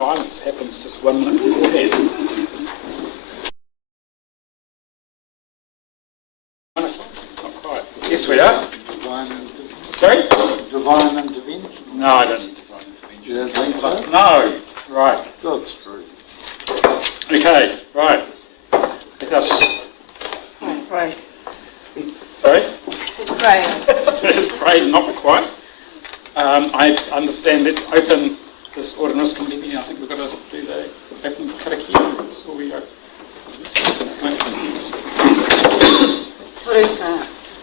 Violence happens just 1 minute beforehand. Not quite. Yes, we are. Sorry? Divine intervention. No, I don't need divine intervention. You don't think so? No. Right. God's true. Okay. Right. Let us. Right. Sorry. Right. Let's pray. Not quite. I understand. Let's open this ordinance committee. I think we've got to do the open karakia before we go.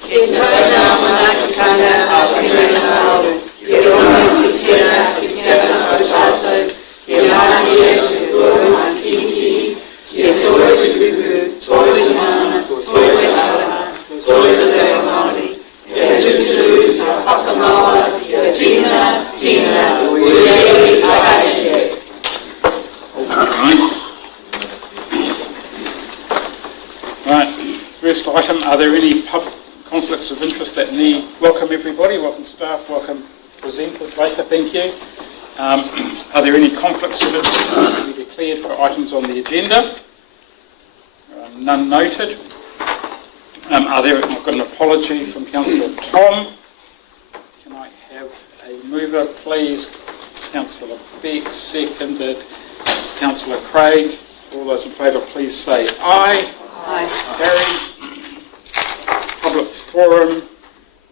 Ki tōna manakitanga ātene nāu, ki rongo ki tēnā tō tātou, ki mahi e te kura makiki, ki toi te kuku, toi te mana, toi te ara, toi te reo Māori, ki tuturu, ta whakamawa, ki tina, uiei, tae. Right. First item, are there any conflicts of interest that need? Welcome everybody, welcome staff, welcome presenters later, thank you. Are there any conflicts of interest that can be declared for items on the agenda? None noted. I've got an apology from Councillor Tom. Can I have a mover please? Councillor Beck, seconded. Councillor Craig. All those in favour please say aye. Aye. Carried. Public forum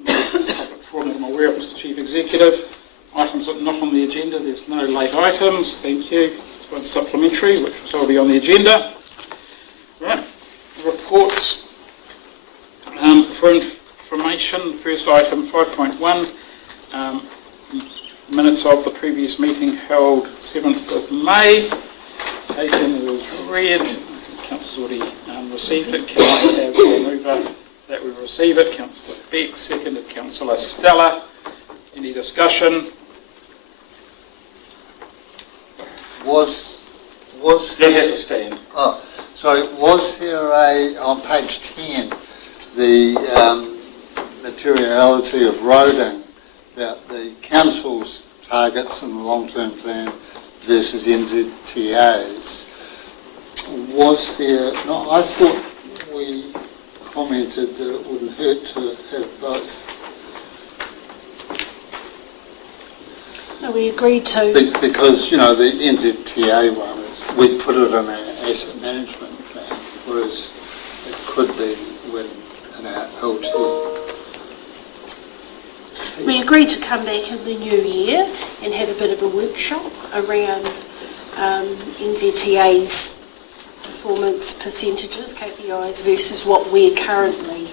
that I'm aware of, Mr Chief Executive. Items are not on the agenda, there's no late items, thank you. It's one supplementary, which was already on the agenda. Right, reports. For information, first item 5.1, minutes of the previous meeting held 7th of May. Taken as read. Councillor's already received it. Can I have a mover that we receive it? Councillor Beck, seconded. Councillor Stella. Any discussion? Was You don't there, have to stand. oh, sorry, was there on page 10, the materiality of roading about the council's targets and the long-term plan versus NZTA's? Was there, no, I thought we commented that it wouldn't hurt to have both. No, we agreed to. Because, you know, the NZTA one is, we put it in our asset management plan, whereas it could be in our LT. We agreed to come back in the new year and have a bit of a workshop around NZTA's performance percentages, KPIs, versus what we're currently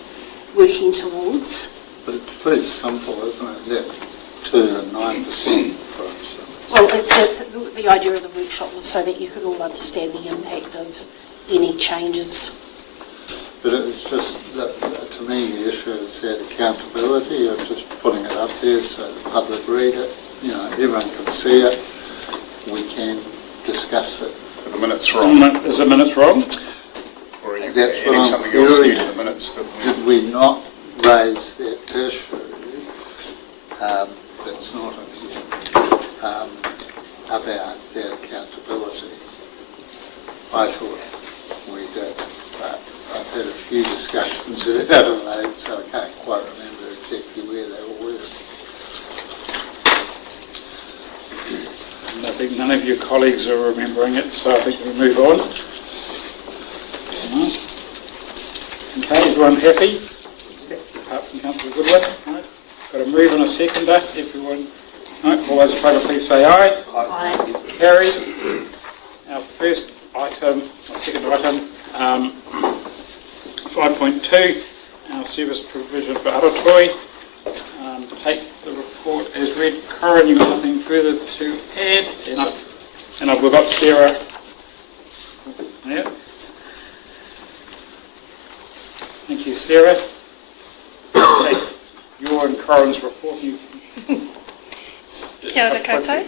working towards. But it's pretty simple, isn't it? That 2 and 9%, for instance. Well, the idea of the workshop was so that you could all understand the impact of any changes. But it was just, that, to me, the issue is that accountability of just putting it up there so the public read it, you know, everyone can see it, we can discuss it. The minutes wrong. Is the minutes wrong? Or are you That's adding what I'm something else new querying. to the minutes? Did we not raise that issue that's not in here about their accountability? I thought we did, but I've had a few discussions about it late, so I can't quite remember exactly where they all were. I think none of your colleagues are remembering it, so I think we move on. Okay, everyone happy? Apart from Councillor Goodwin. Right. Got a move and a seconder. Everyone. Right. All those in favour, please say aye. Aye. It's carried. Our first item, our second item, 5.2, our service provision for Aratoi. Take the report as read. Corin, you've got nothing further to add? And we've got Sarah. Yeah. Thank you, Sarah. Take your and Corin's report. Kia ora koutou.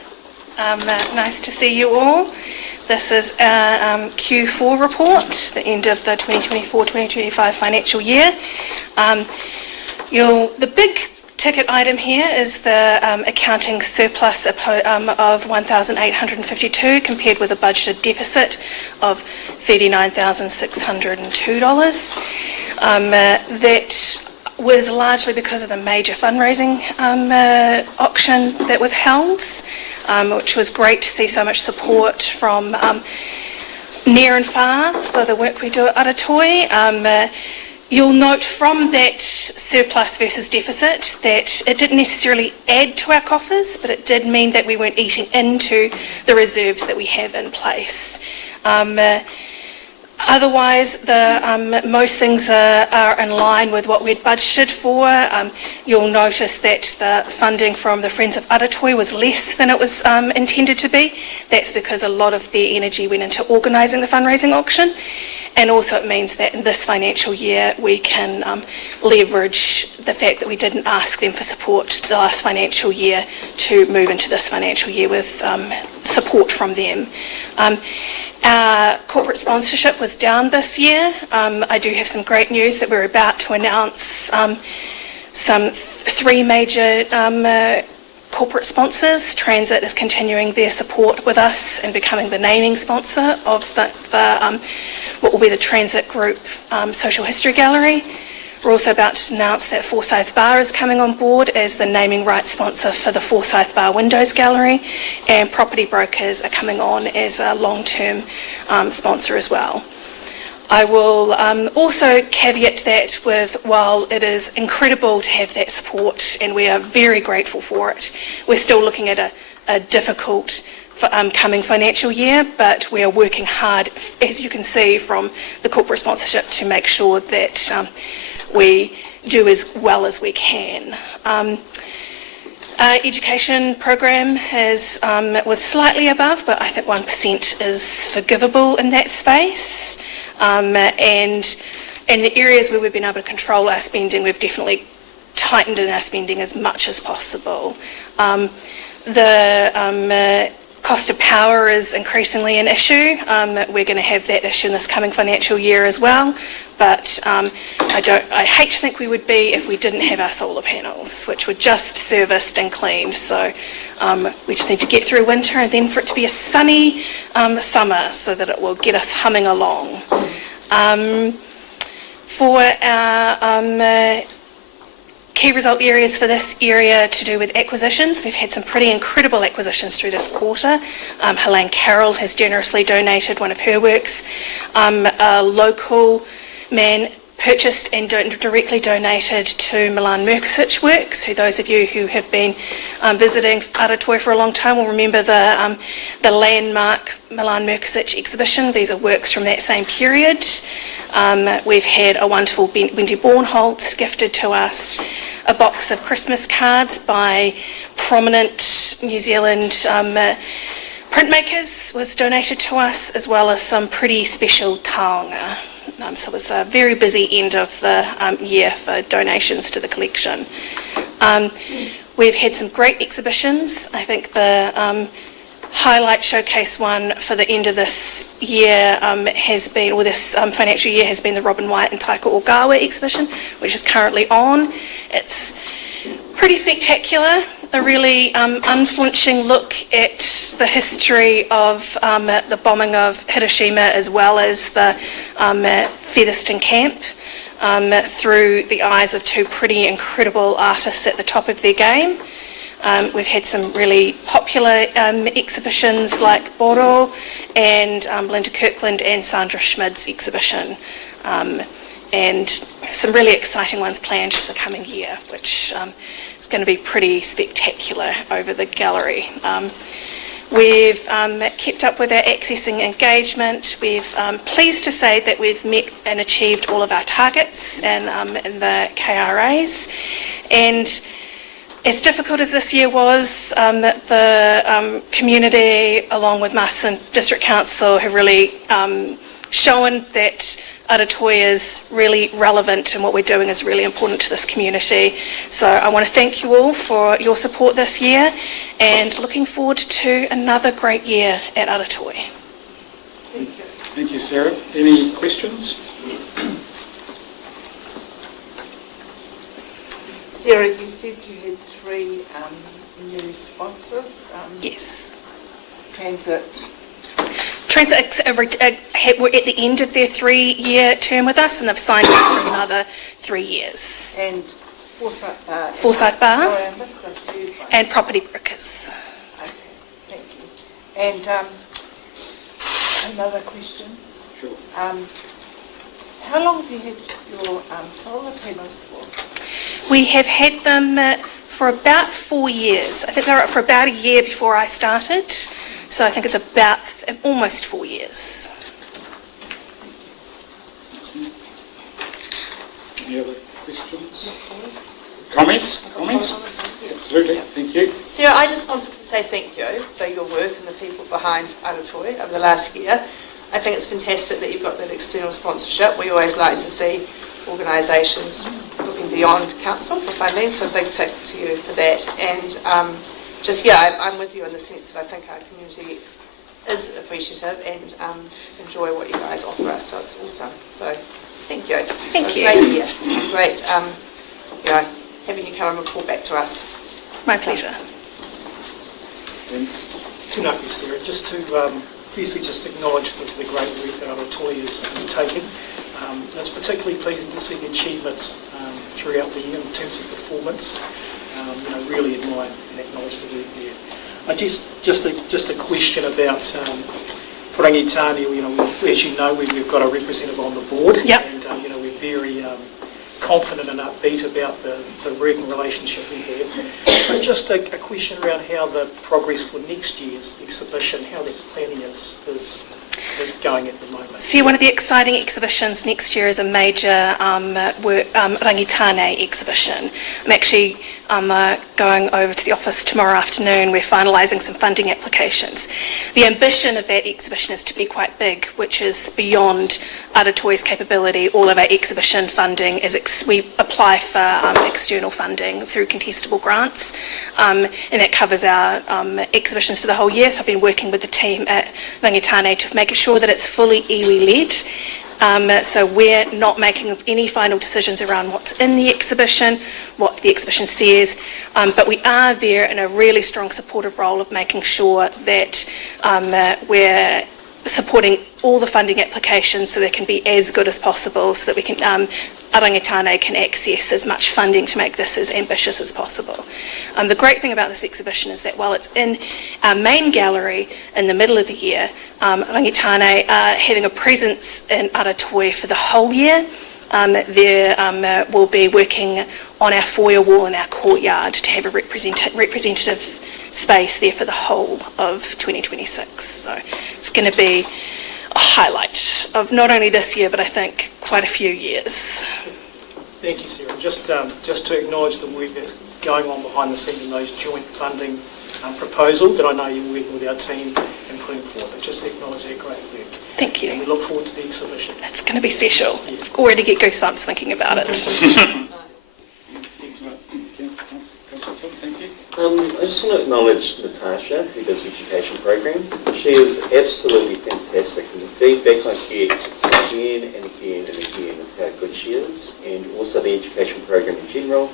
Nice to see you all. This is our Q4 report, the end of the 2024-2025 financial year. The big ticket item here is the accounting surplus of $1,852 compared with a budgeted deficit of $39,602. That was largely because of the major fundraising auction that was held, which was great to see so much support from near and far for the work we do at Aratoi. You'll note from that surplus versus deficit that it didn't necessarily add to our coffers, but it did mean that we weren't eating into the reserves that we have in place. Otherwise, most things are in line with what we'd budgeted for. You'll notice that the funding from the Friends of Aratoi was less than it was intended to be. That's because a lot of their energy went into organising the fundraising auction. And also it means that in this financial year we can leverage the fact that we didn't ask them for support the last financial year to move into this financial year with support from them. Our corporate sponsorship was down this year. I do have some great news that we're about to announce some three major corporate sponsors. Transit is continuing their support with us and becoming the naming sponsor of what will be the Transit Group Social History Gallery. We're also about to announce that Forsyth Bar is coming on board as the naming rights sponsor for the Forsyth Bar Windows Gallery, and Property Brokers are coming on as a long-term sponsor as well. I will also caveat that with, while it is incredible to have that support and we are very grateful for it, we're still looking at a difficult coming financial year, but we are working hard, as you can see from the corporate sponsorship, to make sure that we do as well as we can. Our education program was slightly above, but I think 1% is forgivable in that space. And in the areas where we've been able to control our spending, we've definitely tightened in our spending as much as possible. The cost of power is increasingly an issue. We're going to have that issue in this coming financial year as well, but I hate to think we would be if we didn't have our solar panels, which were just serviced and cleaned. So we just need to get through winter and then for it to be a sunny summer so that it will get us humming along. For our key result areas for this area to do with acquisitions, we've had some pretty incredible acquisitions through this quarter. Helene Carroll has generously donated one of her works. A local man purchased and directly donated to Milan Merkisic works, who those of you who have been visiting Aratoi for a long time will remember the landmark Milan Merkisic exhibition. These are works from that same period. We've had a wonderful Wendy Bornholt gifted to us. A box of Christmas cards by prominent New Zealand printmakers was donated to us, as well as some pretty special taonga. So it was a very busy end of the year for donations to the collection. We've had some great exhibitions. I think the highlight showcase one for the end of this year has been, or this financial year has been, the Robin White and Taika Ogawa exhibition, which is currently on. It's pretty spectacular, a really unflinching look at the history of the bombing of Hiroshima, as well as the Featherston camp, through the eyes of two pretty incredible artists at the top of their game. We've had some really popular exhibitions like Boro and Belinda Kirkland and Sandra Schmid's exhibition, and some really exciting ones planned for the coming year, which is going to be pretty spectacular over the gallery. We've kept up with our accessing engagement. We're pleased to say that we've met and achieved all of our targets in the KRAs, and as difficult as this year was, the community, along with Masterton District Council, have really shown that Aratoi is really relevant and what we're doing is really important to this community. So I want to thank you all for your support this year, and looking forward to another great year at Aratoi. Thank you, Sarah. Any questions? Sarah, you said you had 3 new sponsors. Yes. Transit. Transit were at the end of their 3-year term with us, and they've signed up for another 3 years. And Forsyth Bar. Forsyth Bar. Sorry, I missed the third one. And property brokers. Okay, thank you. And another question. Sure. How long have you had your solar panels for? We have had them for about 4 years. I think they were up for about a year before I started. So I think it's about almost 4 years. Any other questions? Comments? Absolutely, thank you. Sarah, I just wanted to say thank you for your work and the people behind Aratoi over the last year. I think it's fantastic that you've got that external sponsorship. We always like to see organisations looking beyond council for funding, so big tick to you for that. And I'm with you in the sense that I think our community is appreciative and enjoy what you guys offer us, so it's awesome. So thank you. Thank you. Great year. Great, having you come and report back to us. My pleasure. Thanks. Tēnā koe, Sarah. Just to firstly just acknowledge the great work that Aratoi has undertaken. It's particularly pleasing to see the achievements throughout the year in terms of performance. Really admire and acknowledge the work there. Just a question about Rangitane. As you know, we've got a representative on the board, Yep. and we're very confident and upbeat about the working relationship we have. But just a question around how the progress for next year's exhibition, how that planning is going at the moment. So one of the exciting exhibitions next year is a major Rangitane exhibition. I'm actually going over to the office tomorrow afternoon. We're finalising some funding applications. The ambition of that exhibition is to be quite big, which is beyond Aratoi's capability. All of our exhibition funding is we apply for external funding through contestable grants, and that covers our exhibitions for the whole year. So I've been working with the team at Rangitane to make sure that it's fully iwi-led. So we're not making any final decisions around what's in the exhibition, what the exhibition says, but we are there in a really strong supportive role of making sure that we're supporting all the funding applications so they can be as good as possible, so that we can Rangitane can access as much funding to make this as ambitious as possible. The great thing about this exhibition is that while it's in our main gallery in the middle of the year, Rangitane are having a presence in Aratoi for the whole year. We'll be working on our foyer wall in our courtyard to have a representative space there for the whole of 2026. So it's going to be a highlight of not only this year, but I think quite a few years. Thank you, Sarah. Just to acknowledge the work that's going on behind the scenes in those joint funding proposals that I know you're working with our team and putting forward. But just to acknowledge their great work. Thank you. And we look forward to the exhibition. It's going to be special. I've already get goosebumps thinking about it. Thank you. I just want to acknowledge Natasha, who does the education program. She is absolutely fantastic, and the feedback I get again and again and again is how good she is, and also the education program in general.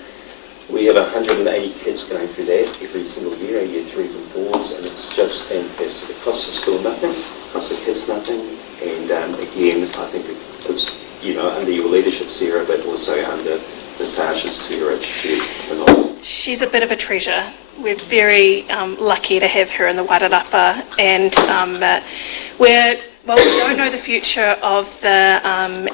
We have 180 kids going through that every single year, our year 3s and 4s, and it's just fantastic. It costs the school nothing, it costs the kids nothing, and again, I think it's under your leadership, Sarah, but also under Natasha's tutorage. She's phenomenal. She's a bit of a treasure. We're very lucky to have her in the Wairarapa, and we don't know the future of the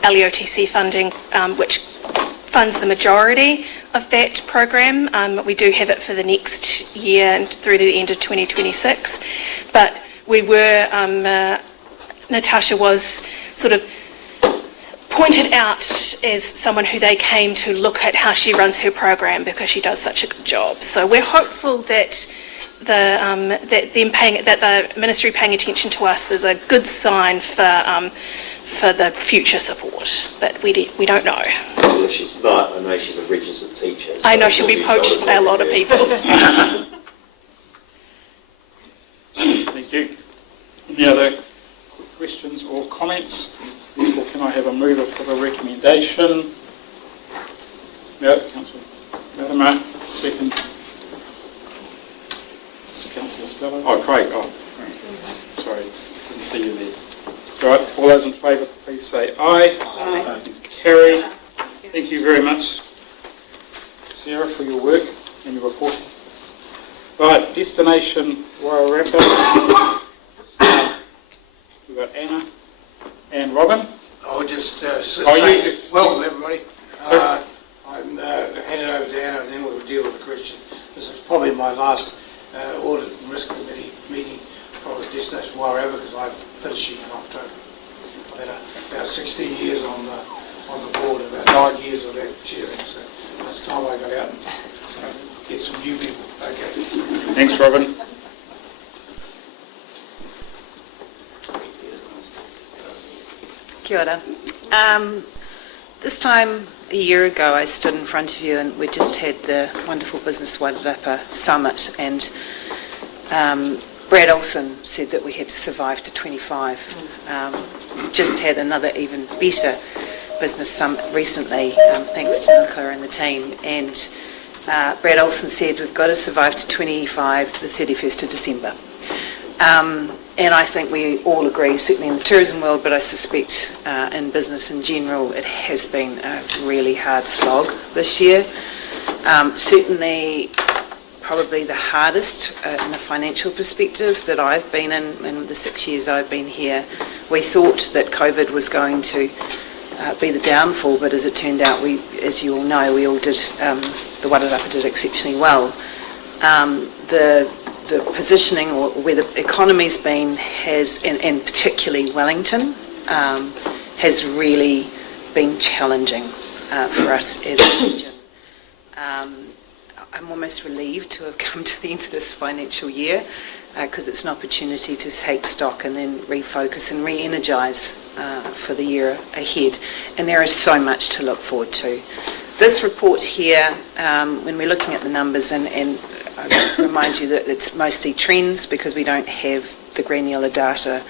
LEOTC funding, which funds the majority of that program. We do have it for the next year and through to the end of 2026, but we were, Natasha was sort of pointed out as someone who they came to look at how she runs her program because she does such a good job. So we're hopeful that the ministry paying attention to us is a good sign for the future support, but we don't know. Well, if she's not, I know she's a registered teacher. So I know she'll be poached by a lot of people. Thank you. Any other questions or comments? Therefore, can I have a mover for the recommendation? No, Councillor. Madam Mark. Second. Councillor Stello. Oh, Craig. Oh, sorry, didn't see you there. Right, all those in favour, please say aye. Aye. Carried. Thank you very much, Sarah, for your work and your report. Right, destination Wairarapa. We've got Anna and Robin. I'll just you- welcome everybody. I'm handing over to Anna and then we'll deal with the question. This is probably my last Audit and Risk Committee meeting for Destination Wairarapa because I'm finishing in October. I've had about 16 years on the board and about 9 years of that chairing, so it's time I got out and get some new people. Okay. Thanks, Robin. Kia ora. This time a year ago I stood in front of you and we just had the wonderful Business Wairarapa Summit, and Brad Olsen said that we had to survive to 25. Just had another even better business summit recently, thanks to Nicola and the team, and Brad Olsen said we've got to survive to 25 the 31st of December. And I think we all agree, certainly in the tourism world, but I suspect in business in general, it has been a really hard slog this year. Certainly, probably the hardest in a financial perspective that I've been in the 6 years I've been here. We thought that COVID was going to be the downfall, but as it turned out, as you all know, we all did, the Wairarapa did exceptionally well. The positioning, or where the economy's been, has, and particularly Wellington, has really been challenging for us as a region. I'm almost relieved to have come to the end of this financial year because it's an opportunity to take stock and then refocus and re-energise for the year ahead. And there is so much to look forward to. This report here, when we're looking at the numbers, and I remind you that it's mostly trends because we don't have the granular data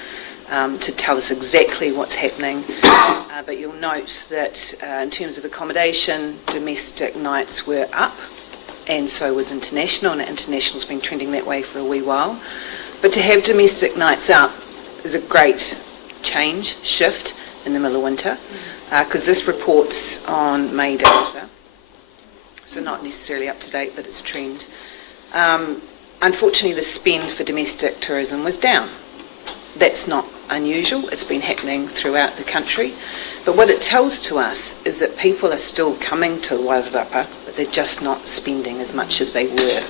to tell us exactly what's happening. But you'll note that in terms of accommodation, domestic nights were up, and so was international, and international's been trending that way for a wee while. But to have domestic nights up is a great shift in the middle of winter, because this report's on May data, so not necessarily up to date, but it's a trend. Unfortunately, the spend for domestic tourism was down. That's not unusual. It's been happening throughout the country. But what it tells to us is that people are still coming to Wairarapa, but they're just not spending as much as they were.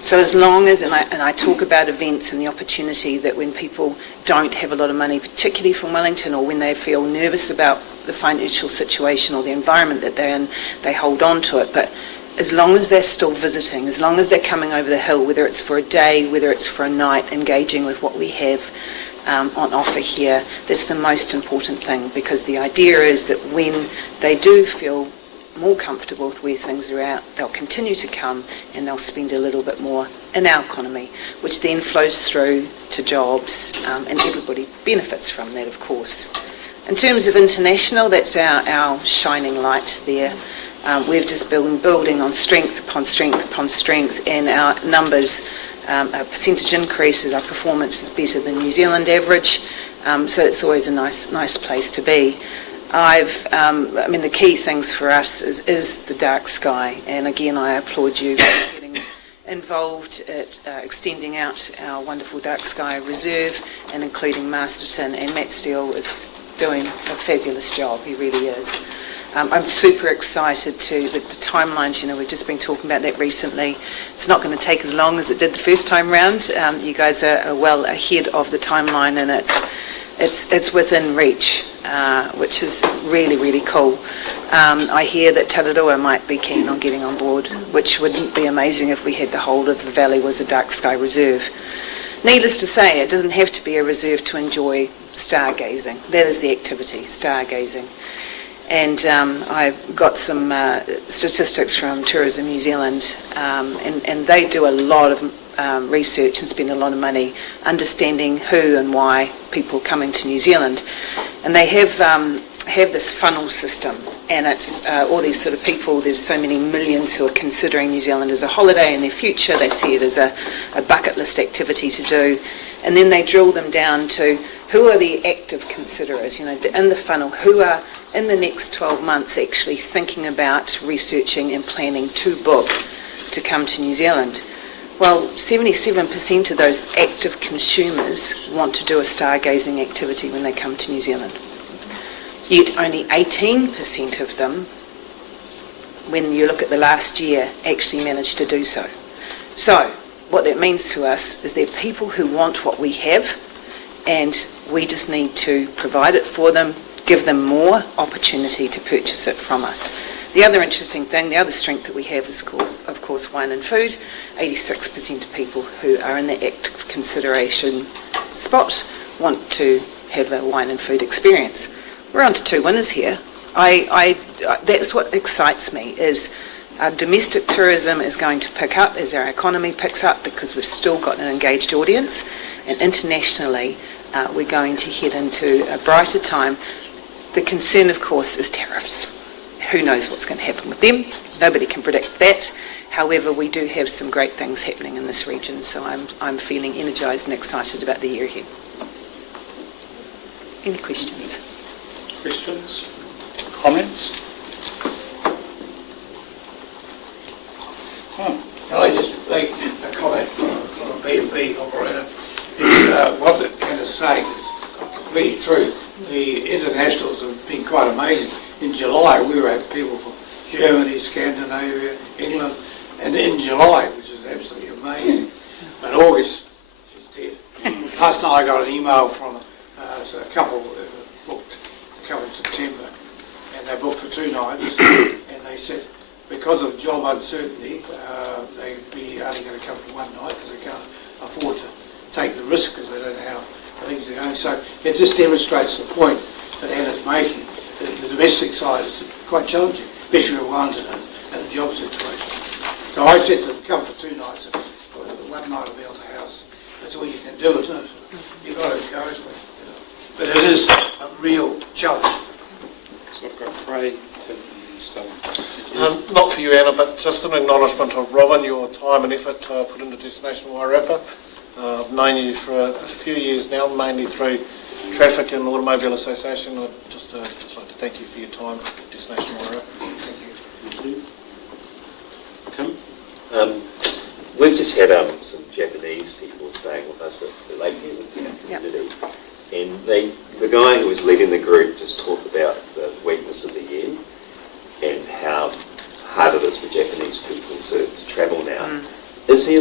So as long as, and I talk about events and the opportunity that when people don't have a lot of money, particularly from Wellington, or when they feel nervous about the financial situation or the environment that they're in, they hold on to it. But as long as they're still visiting, as long as they're coming over the hill, whether it's for a day, whether it's for a night, engaging with what we have on offer here, that's the most important thing, because the idea is that when they do feel more comfortable with where things are at, they'll continue to come and they'll spend a little bit more in our economy, which then flows through to jobs, and everybody benefits from that, of course. In terms of international, that's our shining light there. We've just been building on strength upon strength upon strength, and our numbers, our percentage increases, our performance is better than New Zealand average, so it's always a nice place to be. The key things for us is the dark sky, and again I applaud you for getting involved at extending out our wonderful dark sky reserve and including Masterton, and Matt Steele is doing a fabulous job, he really is. I'm super excited with the timelines. We've just been talking about that recently. It's not going to take as long as it did the first time round. You guys are well ahead of the timeline, and it's within reach, which is really, really cool. I hear that Tararua might be keen on getting on board, which wouldn't be amazing if we had the whole of the valley was a dark sky reserve. Needless to say, it doesn't have to be a reserve to enjoy stargazing. That is the activity, stargazing. And I've got some statistics from Tourism New Zealand, and they do a lot of research and spend a lot of money understanding who and why people are coming to New Zealand. And they have have this funnel system, and it's all these sort of people, there's so many millions who are considering New Zealand as a holiday in their future. They see it as a bucket list activity to do, and then they drill them down to who are the active considerers, in the funnel, who are in the next 12 months actually thinking about researching and planning to book to come to New Zealand. Well, 77% of those active consumers want to do a stargazing activity when they come to New Zealand. Yet only 18% of them, when you look at the last year, actually managed to do so. So, what that means to us is there are people who want what we have, and we just need to provide it for them, give them more opportunity to purchase it from us. The other interesting thing, the other strength that we have is, of course, wine and food. 86% of people who are in the active consideration spot want to have a wine and food experience. We're on to two winners here. That's what excites me, is our domestic tourism is going to pick up as our economy picks up, because we've still got an engaged audience, and internationally we're going to head into a brighter time. The concern, of course, is tariffs. Who knows what's going to happen with them? Nobody can predict that. However, we do have some great things happening in this region, so I'm feeling energised and excited about the year ahead. Any questions? Questions? Comments? Can I just make a comment from a B&B operator? What Anna's saying is completely true. The internationals have been quite amazing. In July, we were having people from Germany, Scandinavia, England, and in July, which is absolutely amazing. But August, she's dead. Last night I got an email from a couple who booked to come in September, and they booked for 2 nights, and they said because of job uncertainty, they'd be only going to come for 1 night because they can't afford to take the risk because they don't know how things are going. So it just demonstrates the point that Anna's making. The domestic side is quite challenging, especially with Wellington and the job situation. So I said to them, come for 2 nights, and 1 night will be on the house. That's all you can do, isn't it? You've got to encourage them. But it is a real challenge. So I've got Craig, Tim and Stella. Not for you, Anna, but just an acknowledgement of Robin, your time and effort put into Destination Wairarapa. I've known you for a few years now, mainly through Traffic and Automobile Association. I'd just like to thank you for your time at Destination Wairarapa. Thank you. Tim? We've just had some Japanese people staying with us at the lake here with our community. And the guy who was leading the group just talked about the weakness of the yen and how hard it is for Japanese people to travel now. Is there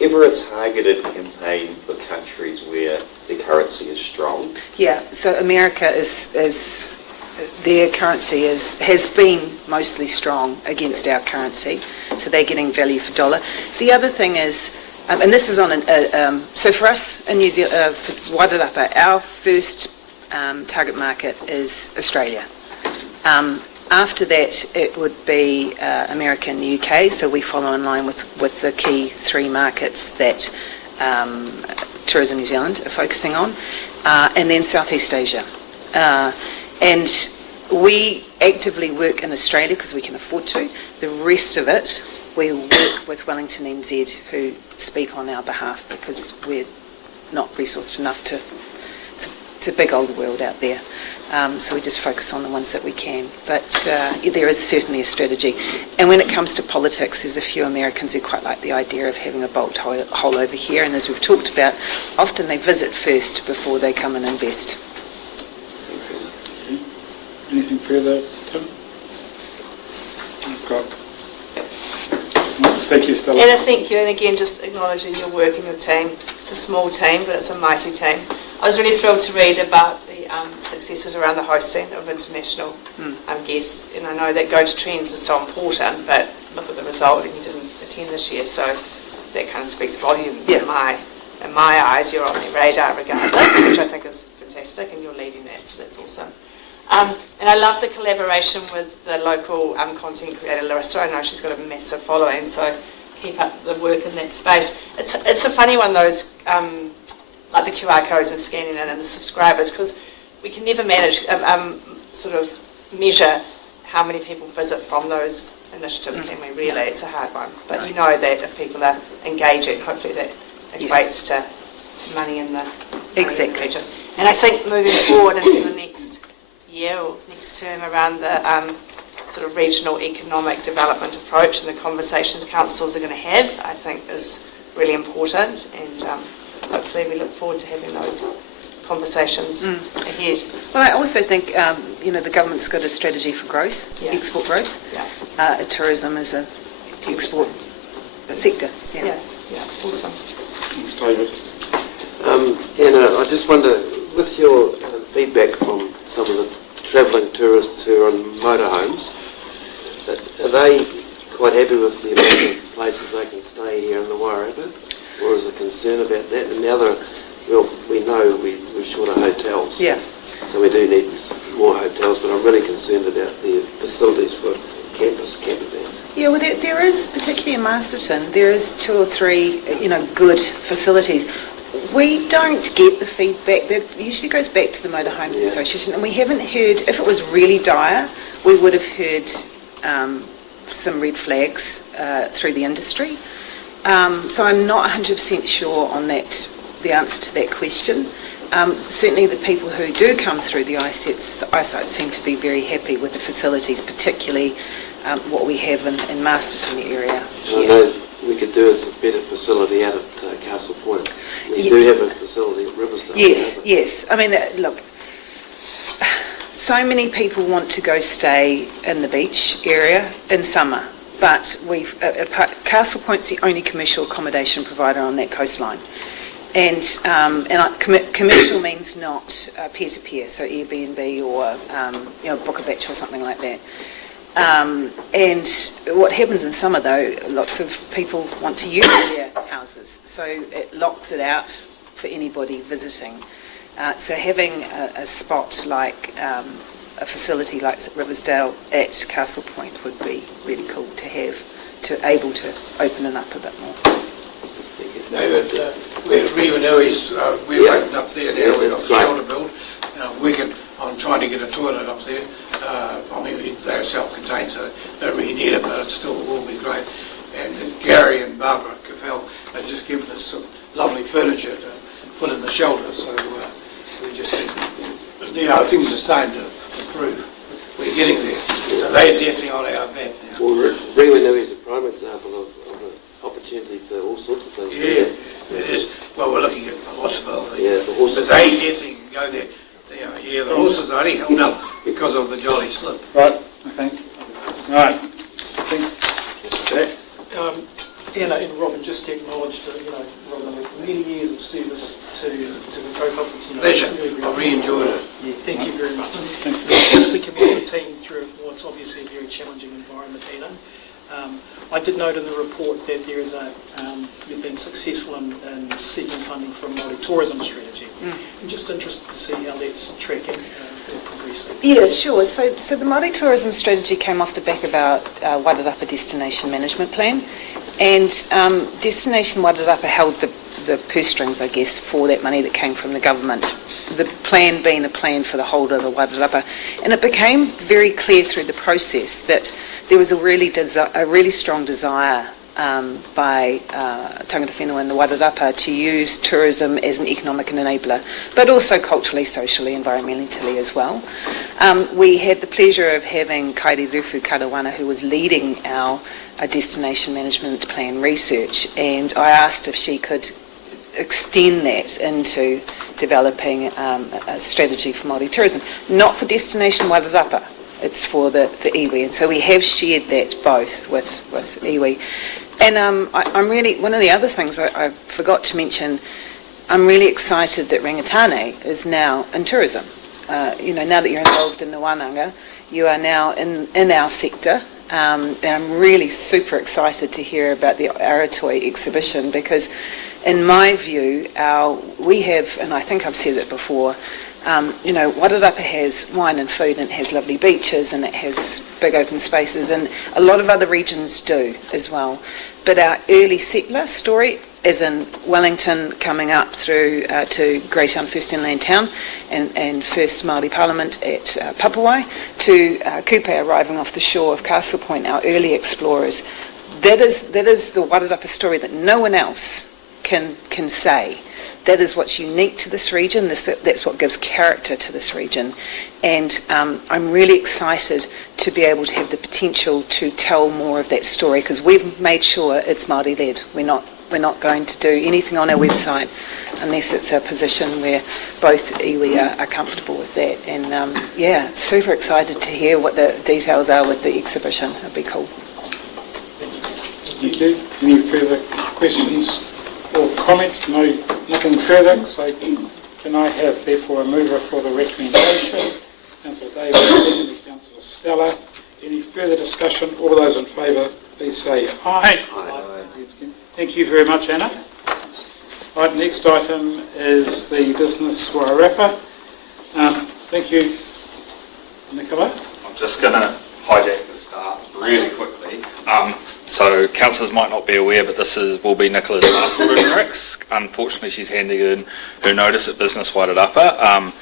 ever a targeted campaign for countries where the currency is strong? Yeah, so America their currency has been mostly strong against our currency, so they're getting value for dollar. The other thing is, and this is on so for us in New Zealand, for Wairarapa, our first target market is Australia. After that, it would be America and the UK, so we follow in line with the key 3 markets that Tourism New Zealand are focusing on, and then Southeast Asia. And we actively work in Australia because we can afford to. The rest of it, we work with Wellington NZ, who speak on our behalf because we're not resourced enough to. It's a big old world out there. So we just focus on the ones that we can. But there is certainly a strategy. And when it comes to politics, there's a few Americans who quite like the idea of having a bolt hole over here. And as we've talked about, often they visit first before they come and invest. Anything further, Tim? I've got... Thank you, Stella. Anna, thank you. And again, just acknowledging your work and your team. It's a small team, but it's a mighty team. I was really thrilled to read about the successes around the hosting of international guests, and I know that Go to Trends is so important, but look at the result, and you didn't attend this year, so that kind of speaks volumes in my eyes. You're on their radar regardless, which I think is fantastic, and you're leading that, so that's awesome. And I love the collaboration with the local content creator Larissa. I know she's got a massive following, so keep up the work in that space. It's a funny one, those like the QR codes and scanning in and the subscribers, because we can never manage. sort of measure how many people visit from those initiatives, can we really? It's a hard one. But you know that if people are engaging, hopefully that equates to money in the region. And I think moving forward into the next year or next term around the sort of regional economic development approach and the conversations councils are going to have, I think is really important, and hopefully we look forward to having those conversations ahead. Well, I also think, the government's got a strategy for growth, export growth. Yeah. Tourism is an export sector. Yeah, awesome. Thanks, David. Anna, I just wonder, with your feedback from some of the travelling tourists who are on motorhomes, are they quite happy with the amount of places they can stay here in the Wairarapa, or is there concern about that? And the other, well, we know we're short of hotels, so we do need more hotels, but I'm really concerned about the facilities for campus camper vans. Yeah, well, there is, particularly in Masterton, there is 2 or 3, good facilities. We don't get the feedback. That usually goes back to the Motorhomes Association, and we haven't heard, if it was really dire, we would have heard some red flags through the industry. So I'm not 100% sure on that, the answer to that question. Certainly the people who do come through the eyesight seem to be very happy with the facilities, particularly what we have in Masterton area. I know we could do with a better facility out at Castle Point. We do have a facility at Riversdale. Yes. I mean, look, so many people want to go stay in the beach area in summer, but Castle Point's the only commercial accommodation provider on that coastline. And commercial means not peer-to-peer, so Airbnb or book a batch or something like that. And what happens in summer, though, lots of people want to use their houses, so it locks it out for anybody visiting. So having a spot like a facility like Riversdale at Castle Point would be really cool to have, able to open it up a bit more. David, we're at Rivanui's, we've opened up there now, we've got the shelter built. Working on trying to get a toilet up there. They're self-contained, so they don't really need it, but it still will be great. And Gary and Barbara Cafell have just given us some lovely furniture to put in the shelter, so we just think, things are starting to improve. We're getting there. So they're definitely on our back now. Well, Rivanui is a prime example of an opportunity for all sorts of things. Yeah, it is. Well, we're looking at lots of other things. Yeah, the horses. But they definitely can go there. The horses are only held up because of the jolly slip. Right, okay. Right, thanks. Jack? Anna and Robin, just to acknowledge that, Robin, many years of service to the co-publics. Pleasure. I've really enjoyed it. Yeah, thank you very much. Just to commend the team through what's obviously a very challenging environment, Anna. I did note in the report that there is you've been successful in seeking funding for a multi-tourism strategy. I'm just interested to see how that's tracking or progressing. Yeah, sure. So the multi-tourism strategy came off the back of our Wairarapa Destination Management Plan, and Destination Wairarapa held the purse strings, I guess, for that money that came from the government. The plan being a plan for the whole of the Wairarapa, and it became very clear through the process that there was a really strong desire by tangata whenua in the Wairarapa to use tourism as an economic enabler, but also culturally, socially, environmentally as well. We had the pleasure of having Kairi Rufu Karawana, who was leading our destination management plan research, and I asked if she could extend that into developing a strategy for Māori tourism, not for Destination Wairarapa. It's for the iwi, and so we have shared that both with iwi. And I'm really, one of the other things I forgot to mention, I'm really excited that Rangatane is now in tourism. Now that you're involved in the wānanga, you are now in our sector, and I'm really super excited to hear about the Aratoi exhibition, because in my view, we have, and I think I've said it before, Wairarapa has wine and food, and it has lovely beaches, and it has big open spaces, and a lot of other regions do as well. But our early settler story as in Wellington coming up through to Greytown First Inland Town and First Māori Parliament at Papawai, to Kupe arriving off the shore of Castle Point, our early explorers. That is the Wairarapa story that no one else can say. That is what's unique to this region. That's what gives character to this region. And I'm really excited to be able to have the potential to tell more of that story, because we've made sure it's Māori-led. We're not going to do anything on our website unless it's a position where both iwi are comfortable with that. And super excited to hear what the details are with the exhibition. It'll be cool. Thank you. Any further questions or comments? No, nothing further. So can I have therefore a mover for the recommendation? Councillor Davis, secondly Councillor Stella. Any further discussion? All those in favour, please say aye. Aye. Thank you very much, Anna. Right, next item is the business Wairarapa. Thank you, Nicola. I'm just going to hijack the start really quickly. So councillors might not be aware, but this will be Nicola's last audit in RICS. Unfortunately, she's handing in her notice at Business Wairarapa.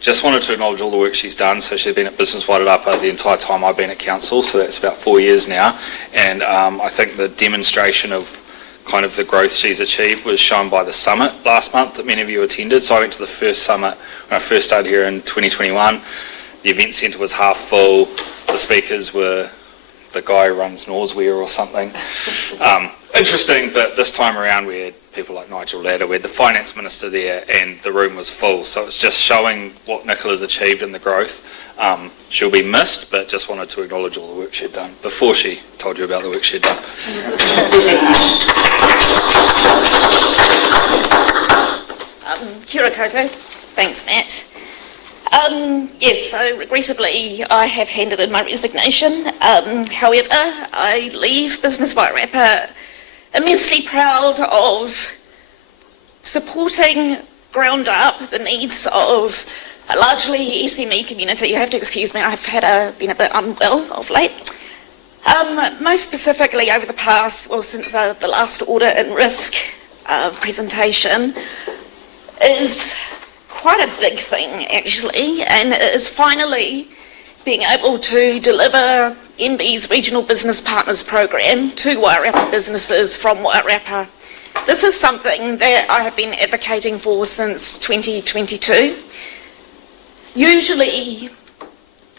Just wanted to acknowledge all the work she's done. So she's been at Business Wairarapa the entire time I've been at council, so that's about 4 years now. And I think the demonstration of kind of the growth she's achieved was shown by the summit last month that many of you attended. So I went to the first summit when I first started here in 2021. The event centre was half full. The speakers were the guy who runs Norseware or something. Interesting, but this time around we had people like Nigel Ladders, we had the finance minister there, and the room was full. So it's just showing what Nicola's achieved in the growth. She'll be missed, but just wanted to acknowledge all the work she'd done before she told you about the work she'd done. Kia ora koutou. Thanks, Matt. Yes, so regrettably I have handed in my resignation. However, I leave Business Wairarapa immensely proud of supporting ground up the needs of a largely SME community. You have to excuse me, I've been a bit unwell of late. Most specifically over the past, since the last audit and risk presentation, is quite a big thing actually, and it is finally being able to deliver MB's Regional Business Partners Program to Wairarapa businesses from Wairarapa. This is something that I have been advocating for since 2022. Usually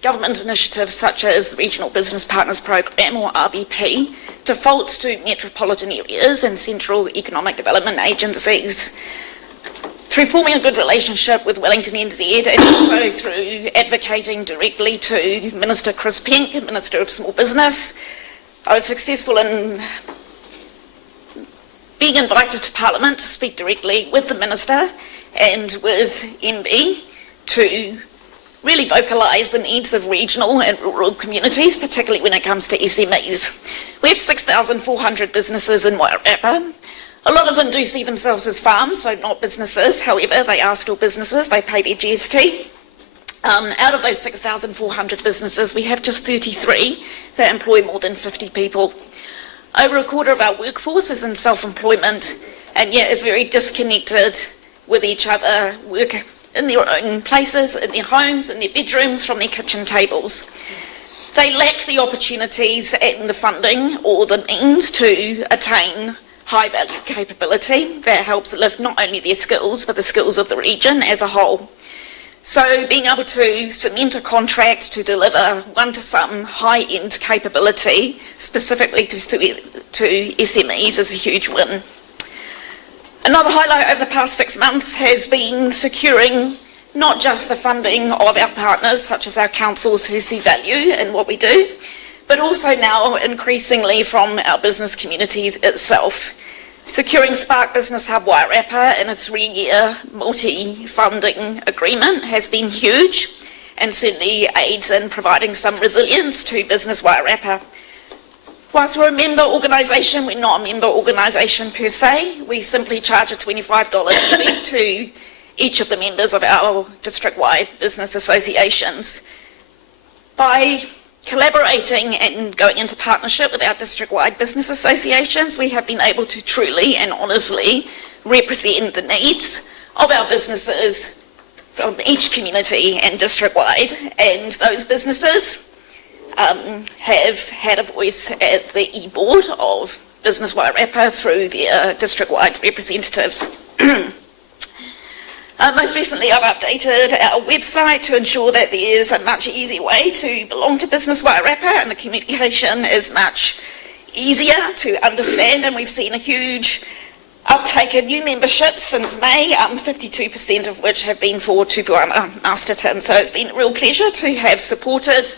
government initiatives such as the Regional Business Partners Program, or RBP, defaults to metropolitan areas and central economic development agencies. Through forming a good relationship with Wellington NZ, and also through advocating directly to Minister Chris Pink, Minister of Small Business, I was successful in being invited to Parliament to speak directly with the Minister and with MB to really vocalise the needs of regional and rural communities, particularly when it comes to SMEs. We have 6,400 businesses in Wairarapa. A lot of them do see themselves as farms, so not businesses. However, they are still businesses. They pay their GST. Out of those 6,400 businesses, we have just 33 that employ more than 50 people. Over a quarter of our workforce is in self-employment, and yet is very disconnected with each other, work in their own places, in their homes, in their bedrooms, from their kitchen tables. They lack the opportunities and the funding or the means to attain high-value capability that helps lift not only their skills, but the skills of the region as a whole. So being able to cement a contract to deliver one-to-some high-end capability, specifically to SMEs, is a huge win. Another highlight over the past 6 months has been securing not just the funding of our partners, such as our councils who see value in what we do, but also now increasingly from our business community itself. Securing Spark Business Hub Wairarapa in a 3-year multi-funding agreement has been huge, and certainly aids in providing some resilience to Business Wairarapa. Whilst we're a member organisation, we're not a member organisation per se. We simply charge a $25 fee to each of the members of our district-wide business associations. By collaborating and going into partnership with our district-wide business associations, we have been able to truly and honestly represent the needs of our businesses from each community and district-wide, and those businesses have had a voice at the e-board of Business Wairarapa through their district-wide representatives. Most recently, I've updated our website to ensure that there is a much easier way to belong to Business Wairarapa, and the communication is much easier to understand, and we've seen a huge uptake in new memberships since May, 52% of which have been for Tupuana Masterton. So it's been a real pleasure to have supported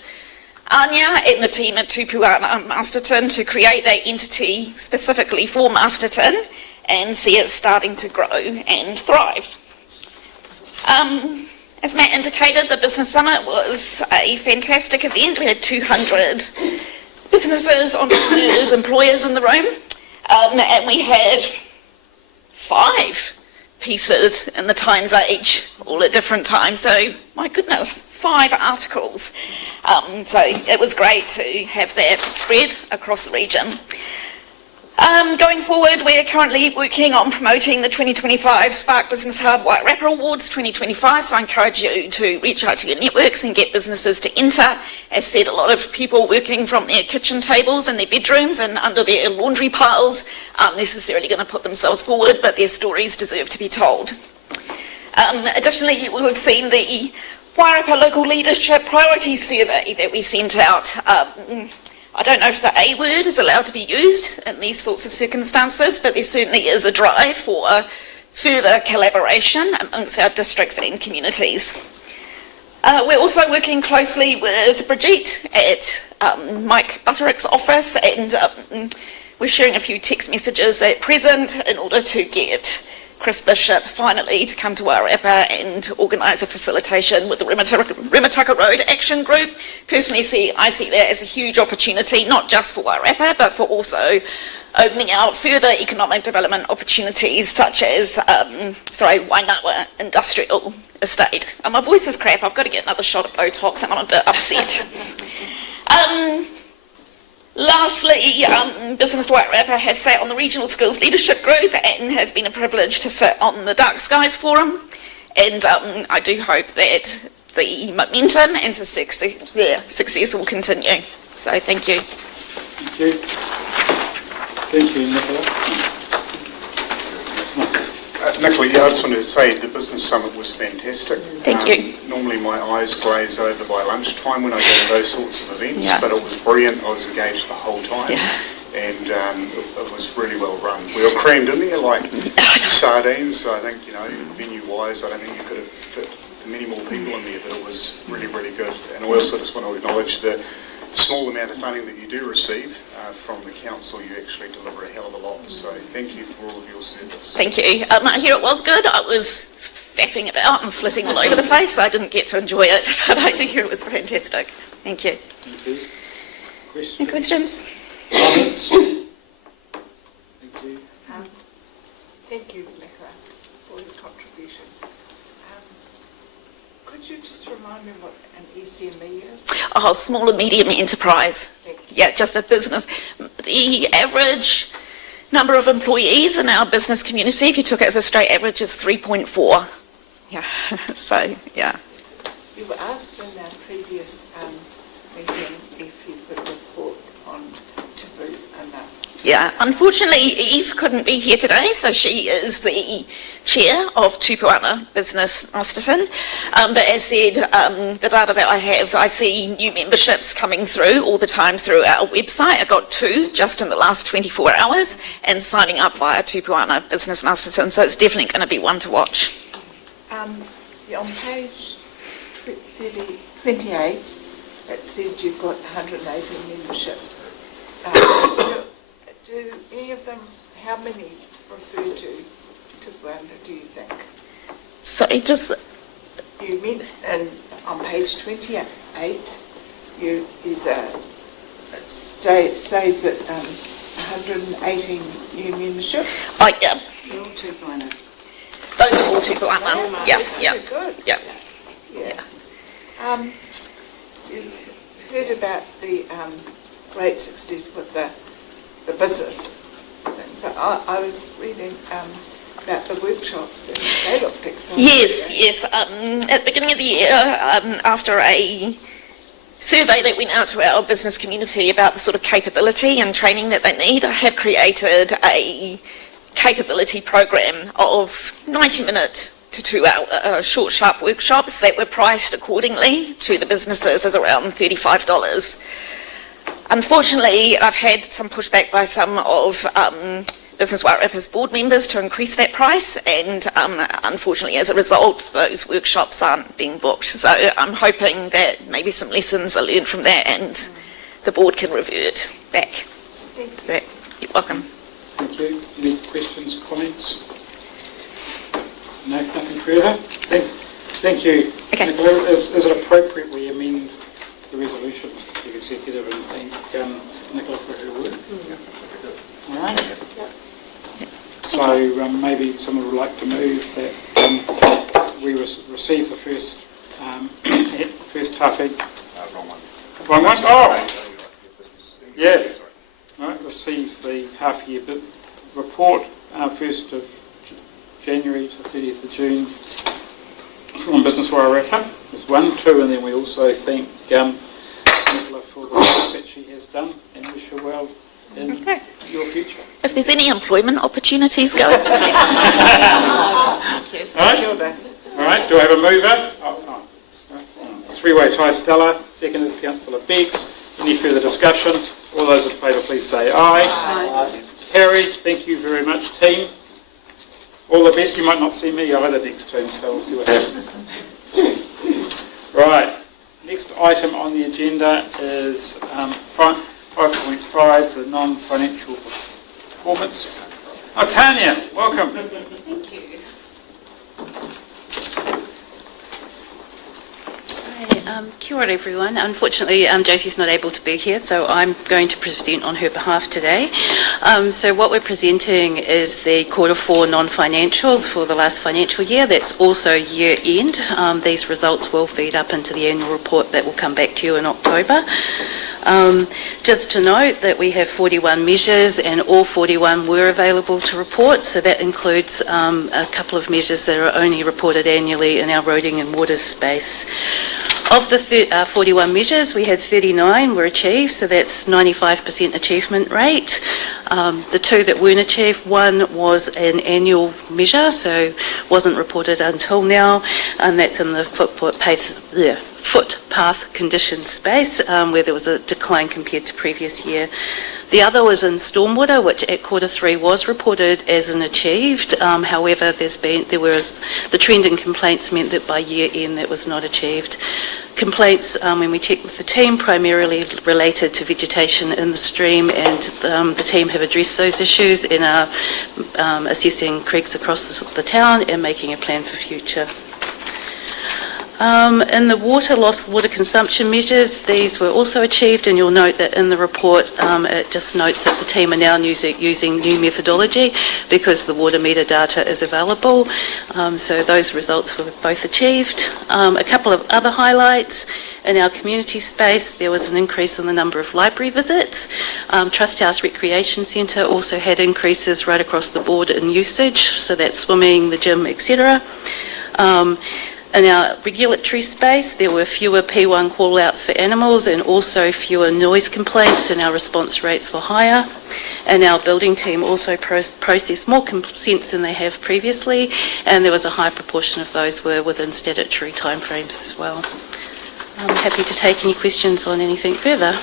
Anya and the team at Tupuana Masterton to create that entity specifically for Masterton and see it starting to grow and thrive. As Matt indicated, the Business Summit was a fantastic event. We had 200 businesses, entrepreneurs, employers in the room, and we had 5 pieces in the Times Age, all at different times. So, my goodness, 5 articles. So it was great to have that spread across the region. Going forward, we're currently working on promoting the 2025 Spark Business Hub Wairarapa Awards 2025, so I encourage you to reach out to your networks and get businesses to enter. As said, a lot of people working from their kitchen tables in their bedrooms and under their laundry piles aren't necessarily going to put themselves forward, but their stories deserve to be told. Additionally, you will have seen the Wairarapa Local Leadership Priority Survey that we sent out. I don't know if the A word is allowed to be used in these sorts of circumstances, but there certainly is a drive for further collaboration amongst our districts and communities. We're also working closely with Brigitte at Mike Butterick's office, and we're sharing a few text messages at present in order to get Chris Bishop finally to come to Wairarapa and organise a facilitation with the Rimataka Road Action Group. Personally, I see that as a huge opportunity, not just for Wairarapa, but for also opening out further economic development opportunities such as, Wainawa Industrial Estate. My voice is crap, I've got to get another shot of Botox and I'm a bit upset. Lastly, Business Wairarapa has sat on the Regional Skills Leadership Group and has been a privilege to sit on the Dark Skies Forum, and I do hope that the momentum and success will continue. So thank you. Thank you. Thank you, Nicola. Nicola, yeah, I just wanted to say the Business Summit was fantastic. Thank you. Normally my eyes glaze over by lunchtime when I go to those sorts of events, Yeah. but it was brilliant. I was engaged the whole time, Yeah. and it was really well run. We were crammed in there like sardines, so I think, venue-wise, I don't think you could have fit many more people in there, but it was really, really good. And I also just want to acknowledge the small amount of funding that you do receive from the council. You actually deliver a hell of a lot, so thank you for all of your service. Thank you. I hear it was good. I was faffing about and flitting all over the place. I didn't get to enjoy it, but I do hear it was fantastic. Thank you. Thank you. Questions? Any questions? Comments? Thank you. Thank you, Nicola, for your contribution. Could you just remind me what an SME is? Oh, small and medium enterprise. Yeah, just a business. The average number of employees in our business community, if you took it as a straight average, is 3.4. Yeah, so, yeah. You were asked in our previous meeting if you could report on Tupuana. Yeah, unfortunately Eve couldn't be here today, so she is the chair of Tupuana Business Masterton. But as said, the data that I have, I see new memberships coming through all the time through our website. I got 2 just in the last 24 hours and signing up via Tupuana Business Masterton, so it's definitely going to be one to watch. On page 28, it said you've got 118 membership. Do any of them, how many refer to Tupuana, do you think? Sorry, just... You meant, and on page 28, there's it says that 118 new membership. Oh, yeah. They're all Tupuana. Those are all Tupuana. Yeah, yeah. Good. Yeah. Yeah. heard about the great success with the business thing. So I was reading about the workshops and they looked exciting. Yes. At the beginning of the year, after a survey that went out to our business community about the sort of capability and training that they need, I have created a capability program of 90-minute to 2-hour short, sharp workshops that were priced accordingly to the businesses as around $35. Unfortunately, I've had some pushback by some of Business Wairaupa's board members to increase that price, and unfortunately, as a result, those workshops aren't being booked. So I'm hoping that maybe some lessons are learned from that and the board can revert back. Thank you. You're welcome. Thank you. Any questions, comments? No, nothing further? Thank you. Okay. Nicola, is it appropriate we amend the resolution, Mr. Chief Executive, and thank Nicola for her work? All right. So maybe someone would like to move that we receive the first half year. Wrong one. Wrong one? Oh! Yeah. All right, receive the half year report, 1st of January to 30th of June from Business Wairaupa. There's 1, 2, and then we also thank Nicola for the work that she has done and wish her well in your future. If there's any employment opportunities going. All right, do I have a mover? Three-way tie, Stella, seconded Councillor Beggs. Any further discussion? All those in favour, please say aye. Aye. Carried. Thank you very much, team. All the best. You might not see me either next term, so we'll see what happens. Right. Next item on the agenda is 5.5, the non-financial performance. Oh, Tanya, welcome. Thank you. Kia ora everyone. Unfortunately, Josie's not able to be here, so I'm going to present on her behalf today. So what we're presenting is the Q4 non-financials for the last financial year. That's also year-end. These results will feed up into the annual report that will come back to you in October. Just to note that we have 41 measures and all 41 were available to report, so that includes a couple of measures that are only reported annually in our roading and waters space. Of the 41 measures, we had 39 were achieved, so that's 95% achievement rate. The 2 that weren't achieved, 1 was an annual measure, so wasn't reported until now, and that's in the footpath condition space, where there was a decline compared to previous year. The other was in stormwater, which at Q3 was reported as an achieved. However, the trend in complaints meant that by year end that was not achieved. Complaints, when we checked with the team, primarily related to vegetation in the stream, and the team have addressed those issues and are assessing creeks across the town and making a plan for future. In the water loss, water consumption measures, these were also achieved, and you'll note that in the report it just notes that the team are now using new methodology because the water meter data is available. So those results were both achieved. A couple of other highlights. In our community space, there was an increase in the number of library visits. Trust House Recreation Centre also had increases right across the board in usage, so that's swimming, the gym, etc. In our regulatory space, there were fewer P1 call-outs for animals and also fewer noise complaints, and our response rates were higher. And our building team also processed more consents than they have previously, and there was a high proportion of those were within statutory timeframes as well. I'm happy to take any questions on anything further.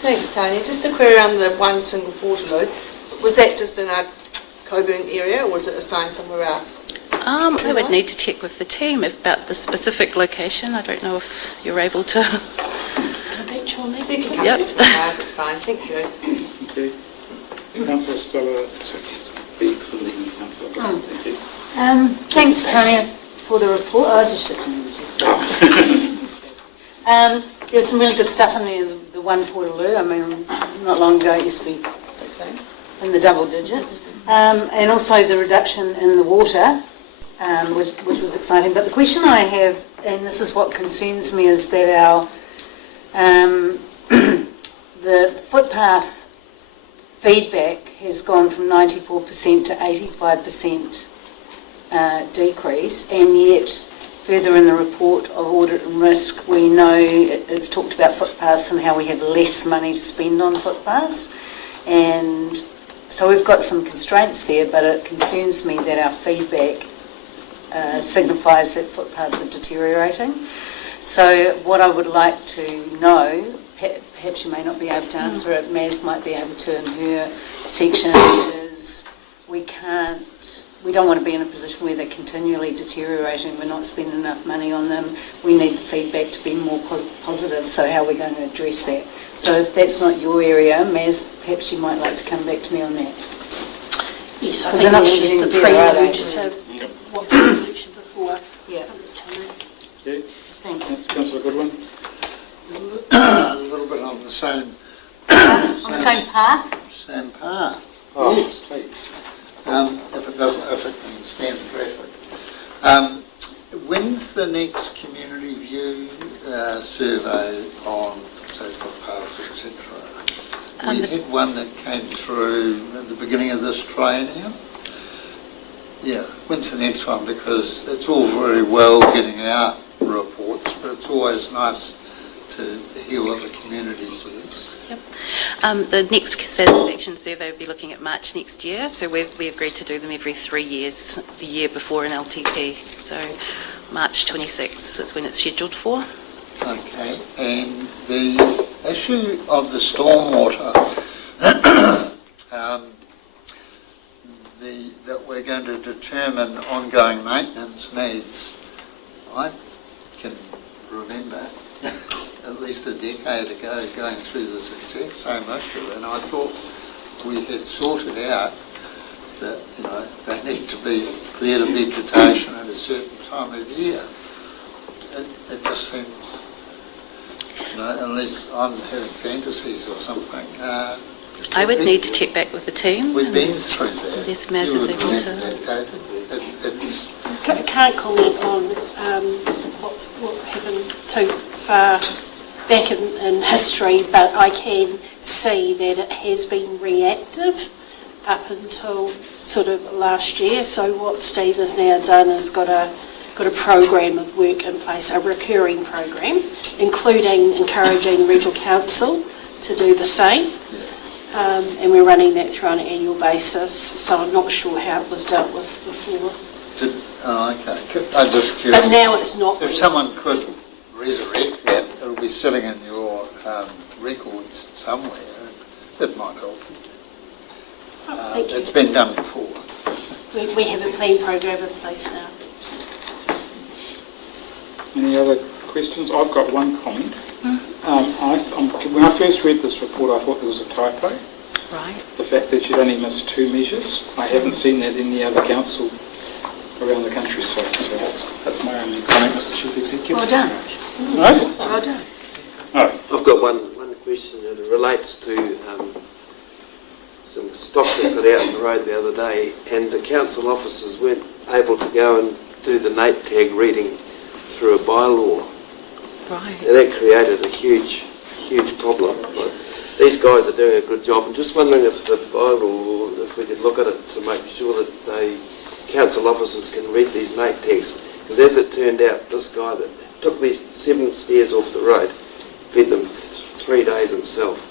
Thanks, Tanya. Just a query around the one single Portaloo. Was that just in our Coburn area, or was it assigned somewhere else? I would need to check with the team about the specific location. I don't know if you're able to. Yep. It's fine. Thank you. Thank you. Councillor Stella, Beggs, and then Councillor Brown. Thank you. Thanks, Tanya, for the report. I was just there's some really good stuff in there, the one Portaloo. I mean, not long ago it used to be 16 in the double digits. And also the reduction in the water, which was exciting. But the question I have and this is what concerns me, is that our the footpath feedback has gone from 94% to 85% decrease, and yet further in the report of audit and risk, we know it's talked about footpaths and how we have less money to spend on footpaths, and so we've got some constraints there, but it concerns me that our feedback signifies that footpaths are deteriorating. So what I would like to know, perhaps you may not be able to answer it, Maz might be able to in her section, is we don't want to be in a position where they're continually deteriorating, we're not spending enough money on them, we need the feedback to be more positive, so how are we going to address that? So if that's not your area, Maz, perhaps you might like to come back to me on that. Yes, I Because think they're not that's just getting the better, are they? prelude to what's been mentioned before. Yeah. Okay. Thanks. Councillor Goodwin. A little bit on the same... On the same path? Same path. Oh, yes. please. If it can stand traffic. When's the next community view survey on, say, footpaths, etc.? We had one that came through at the beginning of this triennium. Yeah, when's the next one? Because it's all very well getting our reports, but it's always nice to hear what the community says. Yep. The next satisfaction survey will be looking at March next year, so we agreed to do them every 3 years, the year before an LTP. So March 26th is when it's scheduled for. Okay, and the issue of the stormwater, that we're going to determine ongoing maintenance needs, I can remember at least a decade ago going through this exact same issue, and I thought we had sorted out that, they need to be cleared of vegetation at a certain time of year. It just seems, unless I'm having fantasies or something. I would need to check back with the team. We've been through that. Unless Maz is able to. Can't comment on what happened too far back in history, but I can see that it has been reactive up until sort of last year. So what Steve has now done is got a program of work in place, a recurring program, including encouraging the regional council to do the same. And we're running that through on an annual basis, so I'm not sure how it was dealt with before. Okay. I'm just curious. But now it's not. If someone could resurrect that, it'll be sitting in your records somewhere. It might help. Thank you. It's been done before. We have a plan program in place now. Any other questions? I've got one comment. When I first read this report, I thought there was a typo. Right. The fact that you'd only missed 2 measures. I haven't seen that in any other council around the countryside, so that's my only comment, Mr Chief Executive. Well done. Right? Well done. Oh. I've got one question, and it relates to some stock that got out on the road the other day, and the council officers weren't able to go and do the Nate tag reading through a bylaw. Right. And that created a huge problem. But these guys are doing a good job. I'm just wondering if the bylaw, if we could look at it to make sure that the council officers can read these Nate tags. Because as it turned out, this guy that took these 7 stairs off the road fed them 3 days himself.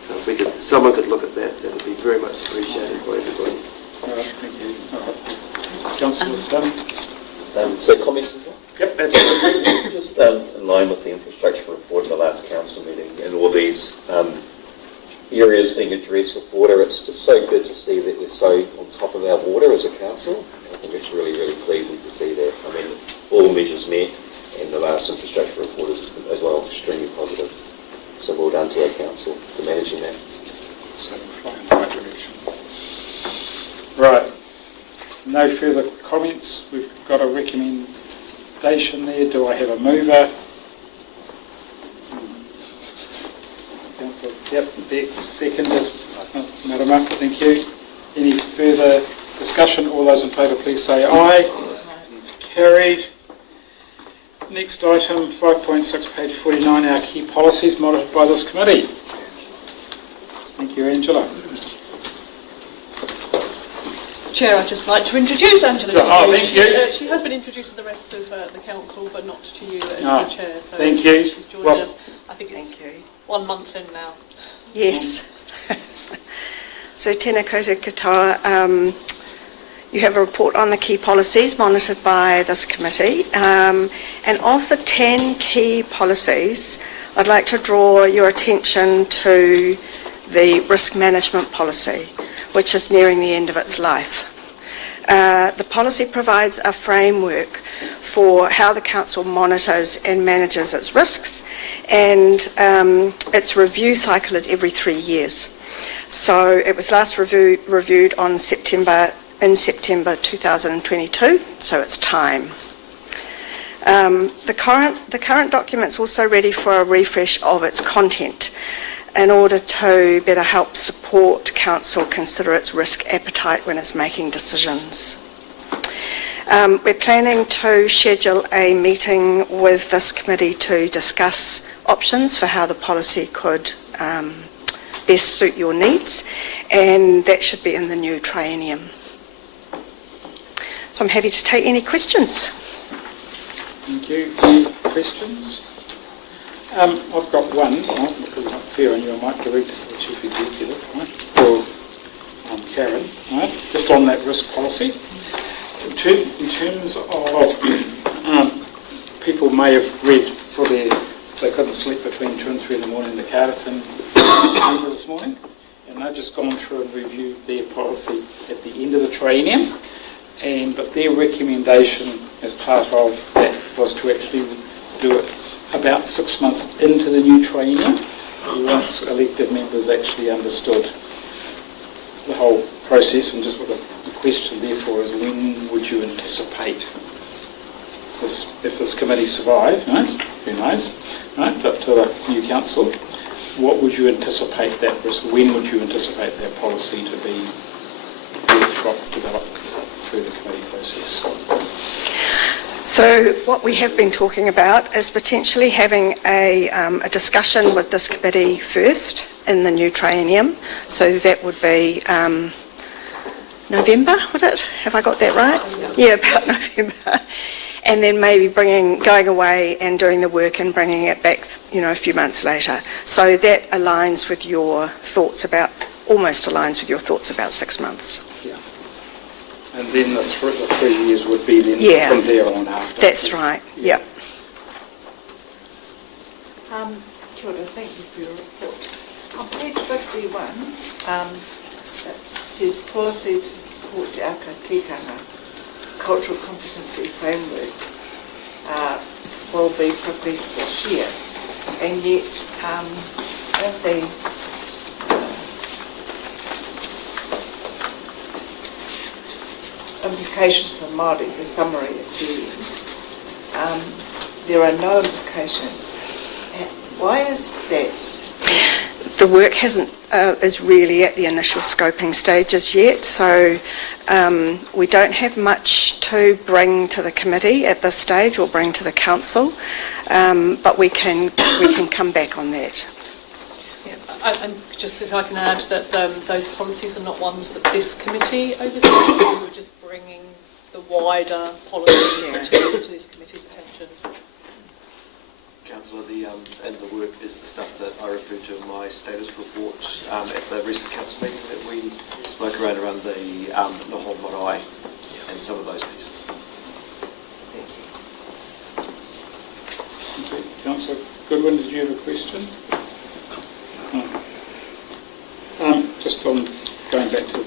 So if someone could look at that, that would be very much appreciated by everybody. All right, thank you. All right. Councillor Dunn. So comments as well? Yep, absolutely. Just in line with the infrastructure report in the last council meeting and all these areas being addressed with water, it's just so good to see that we're so on top of our water as a council. I think it's really, really pleasing to see that. I mean, all measures met, and the last infrastructure report is as well extremely positive. So well done to our council for managing that. So flying in the right direction. Right. No further comments. We've got a recommendation there. Do I have a mover? Councillor, yep, that's seconded. Madam Up, thank you. Any further discussion? All those in favour, please say aye. It's carried. Next item, 5.6, page 49, our key policies monitored by this committee. Thank you, Angela. Chair, I'd just like to introduce Angela to Oh, you. thank you. She has been introduced to the rest of the council, but not to you as No, the chair. So thank you. She's joined Well, us. I think it's 1 month in now. Yes. So tēnā koutou katoa. You have a report on the key policies monitored by this committee. And of the 10 key policies, I'd like to draw your attention to the risk management policy, which is nearing the end of its life. The policy provides a framework for how the council monitors and manages its risks, and its review cycle is every 3 years. So it was last reviewed in September 2022, so it's time. The current document's also ready for a refresh of its content in order to better help support council consider its risk appetite when it's making decisions. We're planning to schedule a meeting with this committee to discuss options for how the policy could best suit your needs, and that should be in the new triennium. So I'm happy to take any questions. Thank you. Any questions? I've got one, right, because up here and you might direct it to the Chief Executive, right, or Karen, right, just on that risk policy. In terms of, people may have read they couldn't sleep between 2 and 3 in the morning, the Masterton paper this morning, and they've just gone through and reviewed their policy at the end of the triennium, but their recommendation as part of that was to actually do it about 6 months into the new triennium, once elected members actually understood the whole process. And just what the question therefore is, when would you anticipate this, if this committee survived, right? Who knows, right? It's up to the new council. What would you anticipate that risk? When would you anticipate that policy to be developed through the committee process? So what we have been talking about is potentially having a discussion with this committee first in the new triennium. So that would be November, would it? Have I got that right? Yeah, about November. And then maybe going away and doing the work and bringing it back, a few months later. So that aligns with your thoughts almost aligns with your thoughts about 6 months. Yeah. And then the 3 years would be then from there on after. That's right, yeah. Kia ora, thank you for your report. On page 51, it says policy to support Te Aka Tikanga cultural competency framework will be progressed this year, and yet in the implications for Māori, the summary at the end, there are no implications. Why is that? The work is really at the initial scoping stages yet, so we don't have much to bring to the committee at this stage or bring to the council, but we can come back on that. And just if I can add that those policies are not ones that this committee oversees. We were just bringing the wider policies to this committee's attention. Councillor, the end of the work is the stuff that I referred to in my status report at the recent council meeting that we spoke around the Noho Marae and some of those pieces. Thank you. Councillor Goodwin, did you have a question? Just on going back to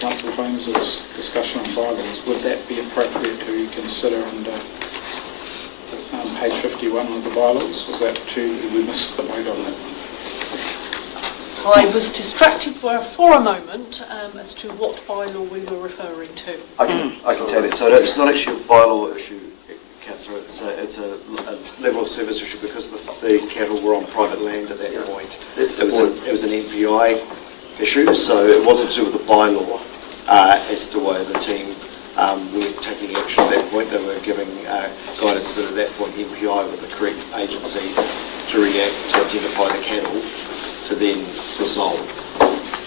Councillor Holmes's discussion on bylaws, would that be appropriate to consider under page 51 of the bylaws? Was that we missed the vote on that? I was distracted for a moment as to what bylaw we were referring to. I can tell you. So it's not actually a bylaw issue, Councillor. It's a level of service issue because the cattle were on private land at that point. It was an NPI issue, so it wasn't to do with the bylaw as to why the team weren't taking action at that point. They were giving guidance that at that point MPI were the correct agency to react, to identify the cattle, to then resolve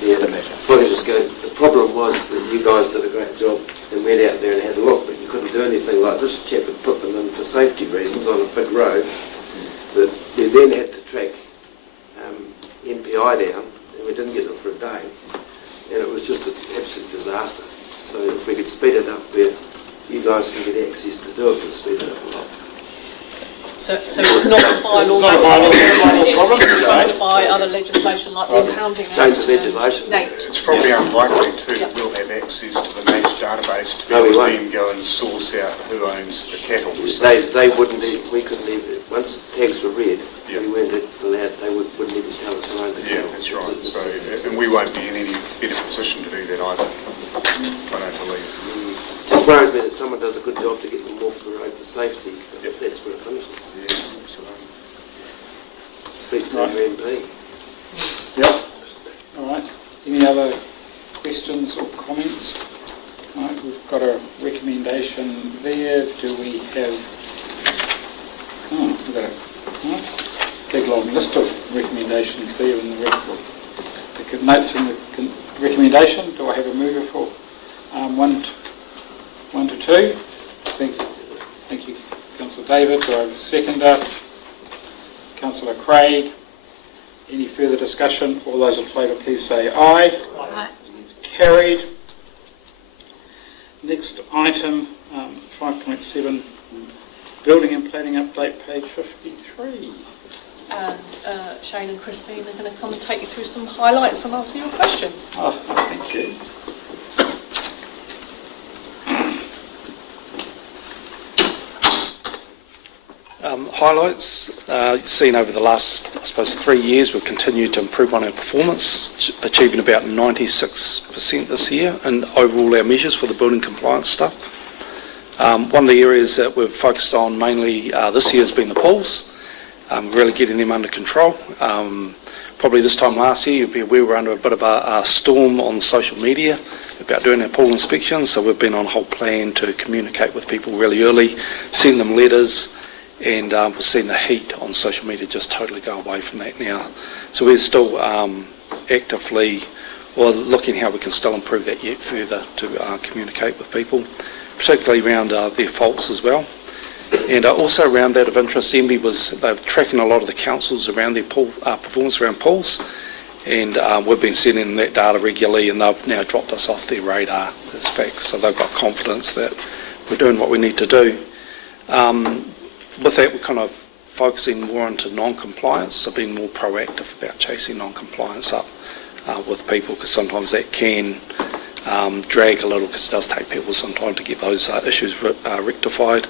the matter. If I could just go, the problem was that you guys did a great job and went out there and had a look, but you couldn't do anything like this chap had put them in for safety reasons on a big road. That you then had to track MPI down, and we didn't get them for a day, and it was just an absolute disaster. So if we could speed it up where you guys can get access to do it, we'll speed it up a lot. So it's not a bylaw matter, it's controlled by other legislation like the Impounding Act. Change the legislation. It's probably unlikely too that we'll have access to the NATE database to be able to then go and source out who owns the cattle. So They wouldn't, we couldn't even, once tags were read, we weren't allowed, they wouldn't even tell us who owned the cattle. Yeah, that's right. So, and we won't be in any better position to do that either, I don't believe. It just worries me that someone does a good job to get them off the road for safety, but that's where it finishes. Yeah, excellent. Speak to your MP. Yep. All right. Any other questions or comments? All right, we've got a recommendation there. Do we have... we've got a big long list of recommendations there in the report. The notes in the recommendation. Do I have a mover for 1 to 2? Thank you, Councillor David. Do I have a seconder? Councillor Craig. Any further discussion? All those in favour, please say aye. Aye. It's carried. Next item, 5.7, building and planning update, page 53. And Shane and Christine are going to come and take you through some highlights and answer your questions. Oh, thank you. Highlights, seen over the last, I suppose, 3 years, we've continued to improve on our performance, achieving about 96% this year in overall our measures for the building compliance stuff. One of the areas that we've focused on mainly this year has been the pools, really getting them under control. Probably this time last year, you'll be aware we're under a bit of a storm on social media about doing our pool inspections, so we've been on a whole plan to communicate with people really early, send them letters, and we've seen the heat on social media just totally go away from that now. So we're still actively looking how we can still improve that yet further to communicate with people, particularly around their faults as well. And also around that of interest, MB they're tracking a lot of the councils around their pool performance around pools, and we've been sending that data regularly, and they've now dropped us off their radar as facts, so they've got confidence that we're doing what we need to do. With that, we're kind of focusing more into non-compliance, so being more proactive about chasing non-compliance up with people, because sometimes that can drag a little, because it does take people some time to get those issues rectified.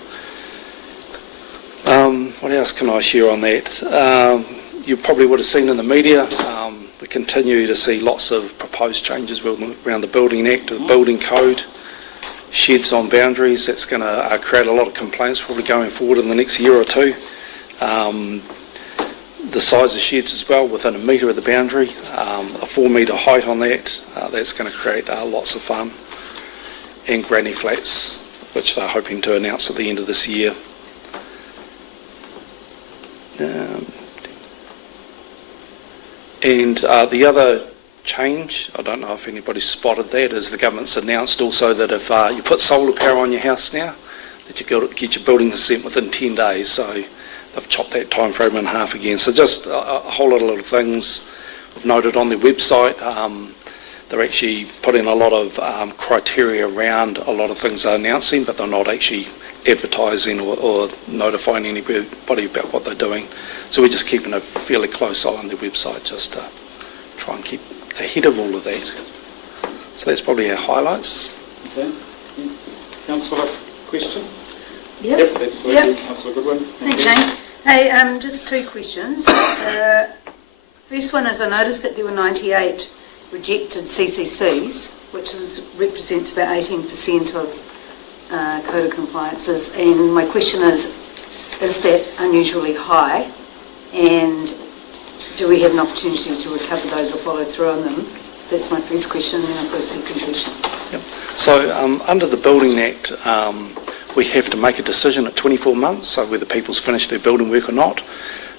What else can I share on that? You probably would have seen in the media, we continue to see lots of proposed changes around the Building Act, the Building Code, sheds on boundaries. That's going to create a lot of complaints probably going forward in the next year or two. The size of sheds as well, within a metre of the boundary, a 4 metre height on that, that's going to create lots of fun. And granny flats, which they're hoping to announce at the end of this year. And the other change, I don't know if anybody's spotted that, is the government's announced also that if you put solar power on your house now, that you get your building consent within 10 days. So they've chopped that time frame in half again. So just a whole lot of little things we've noted on their website. They're actually putting a lot of criteria around a lot of things they're announcing, but they're not actually advertising or notifying anybody about what they're doing. So we're just keeping a fairly close eye on their website just to try and keep ahead of all of that. So that's probably our highlights. Okay. Councillor, question? Yep. Absolutely. Councillor Goodwin. Thanks, Shane. Hey, just 2 questions. First one is, I noticed that there were 98 rejected CCCs, which represents about 18% of code of compliances, and my question is that unusually high, and do we have an opportunity to recover those or follow through on them? That's my first question, and then I've got a second question. Yep. So under the Building Act, we have to make a decision at 24 months, so whether people's finished their building work or not.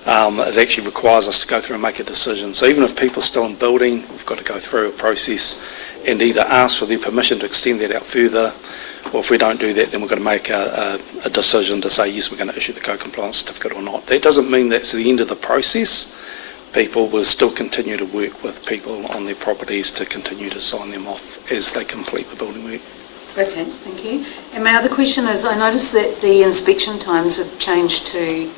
It actually requires us to go through and make a decision. So even if people are still in building, we've got to go through a process and either ask for their permission to extend that out further, or if we don't do that, then we've got to make a decision to say, yes, we're going to issue the co-compliance certificate or not. That doesn't mean that's the end of the process. People will still continue to work with people on their properties to continue to sign them off as they complete the building work. Okay, thank you. And my other question is, I noticed that the inspection times have changed to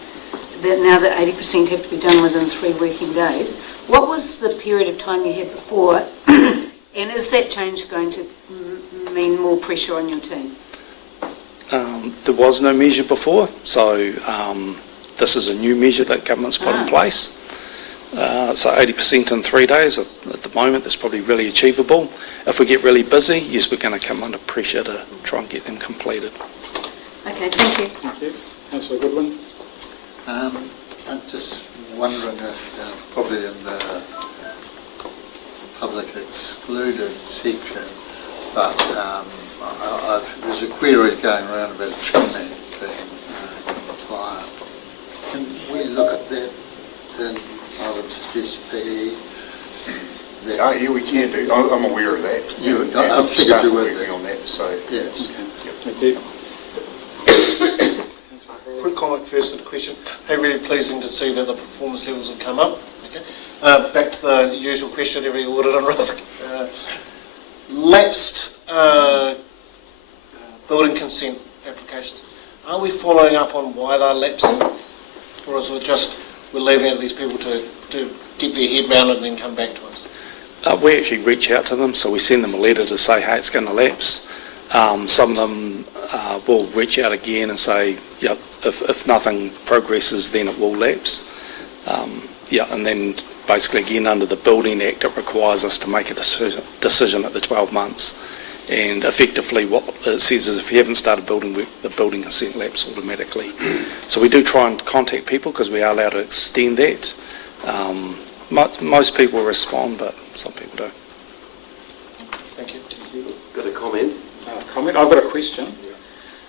that now that 80% have to be done within 3 working days. What was the period of time you had before, and is that change going to mean more pressure on your team? There was no measure before, so this is a new measure that government's put in place. So 80% in 3 days, at the moment, that's probably really achievable. If we get really busy, yes, we're going to come under pressure to try and get them completed. Okay, thank you. Thank you. Councillor Goodwin. I'm just wondering if, probably in the public excluded section, but there's a query going around about a chimney being compliant. Can we look at that? Then I would suggest PE. Yeah, we can do. I'm aware of that. I figured you were working on that, so. Yes. Thank you. Quick comment first to the question. Hey, really pleasing to see that the performance levels have come up. Okay. Back to the usual question, every audit and risk. Lapsed building consent applications. Are we following up on why they're lapsing? Or is it just we're leaving it to these people to get their head round it and then come back to us? We actually reach out to them, so we send them a letter to say, hey, it's going to lapse. Some of them will reach out again and say, yep, if nothing progresses, then it will lapse. And then basically again under the Building Act, it requires us to make a decision at the 12 months. And effectively what it says is if you haven't started building work, the building consent lapse automatically. So we do try and contact people because we are allowed to extend that. Most people respond, but some people don't. Thank you. Got a comment? I've got a question.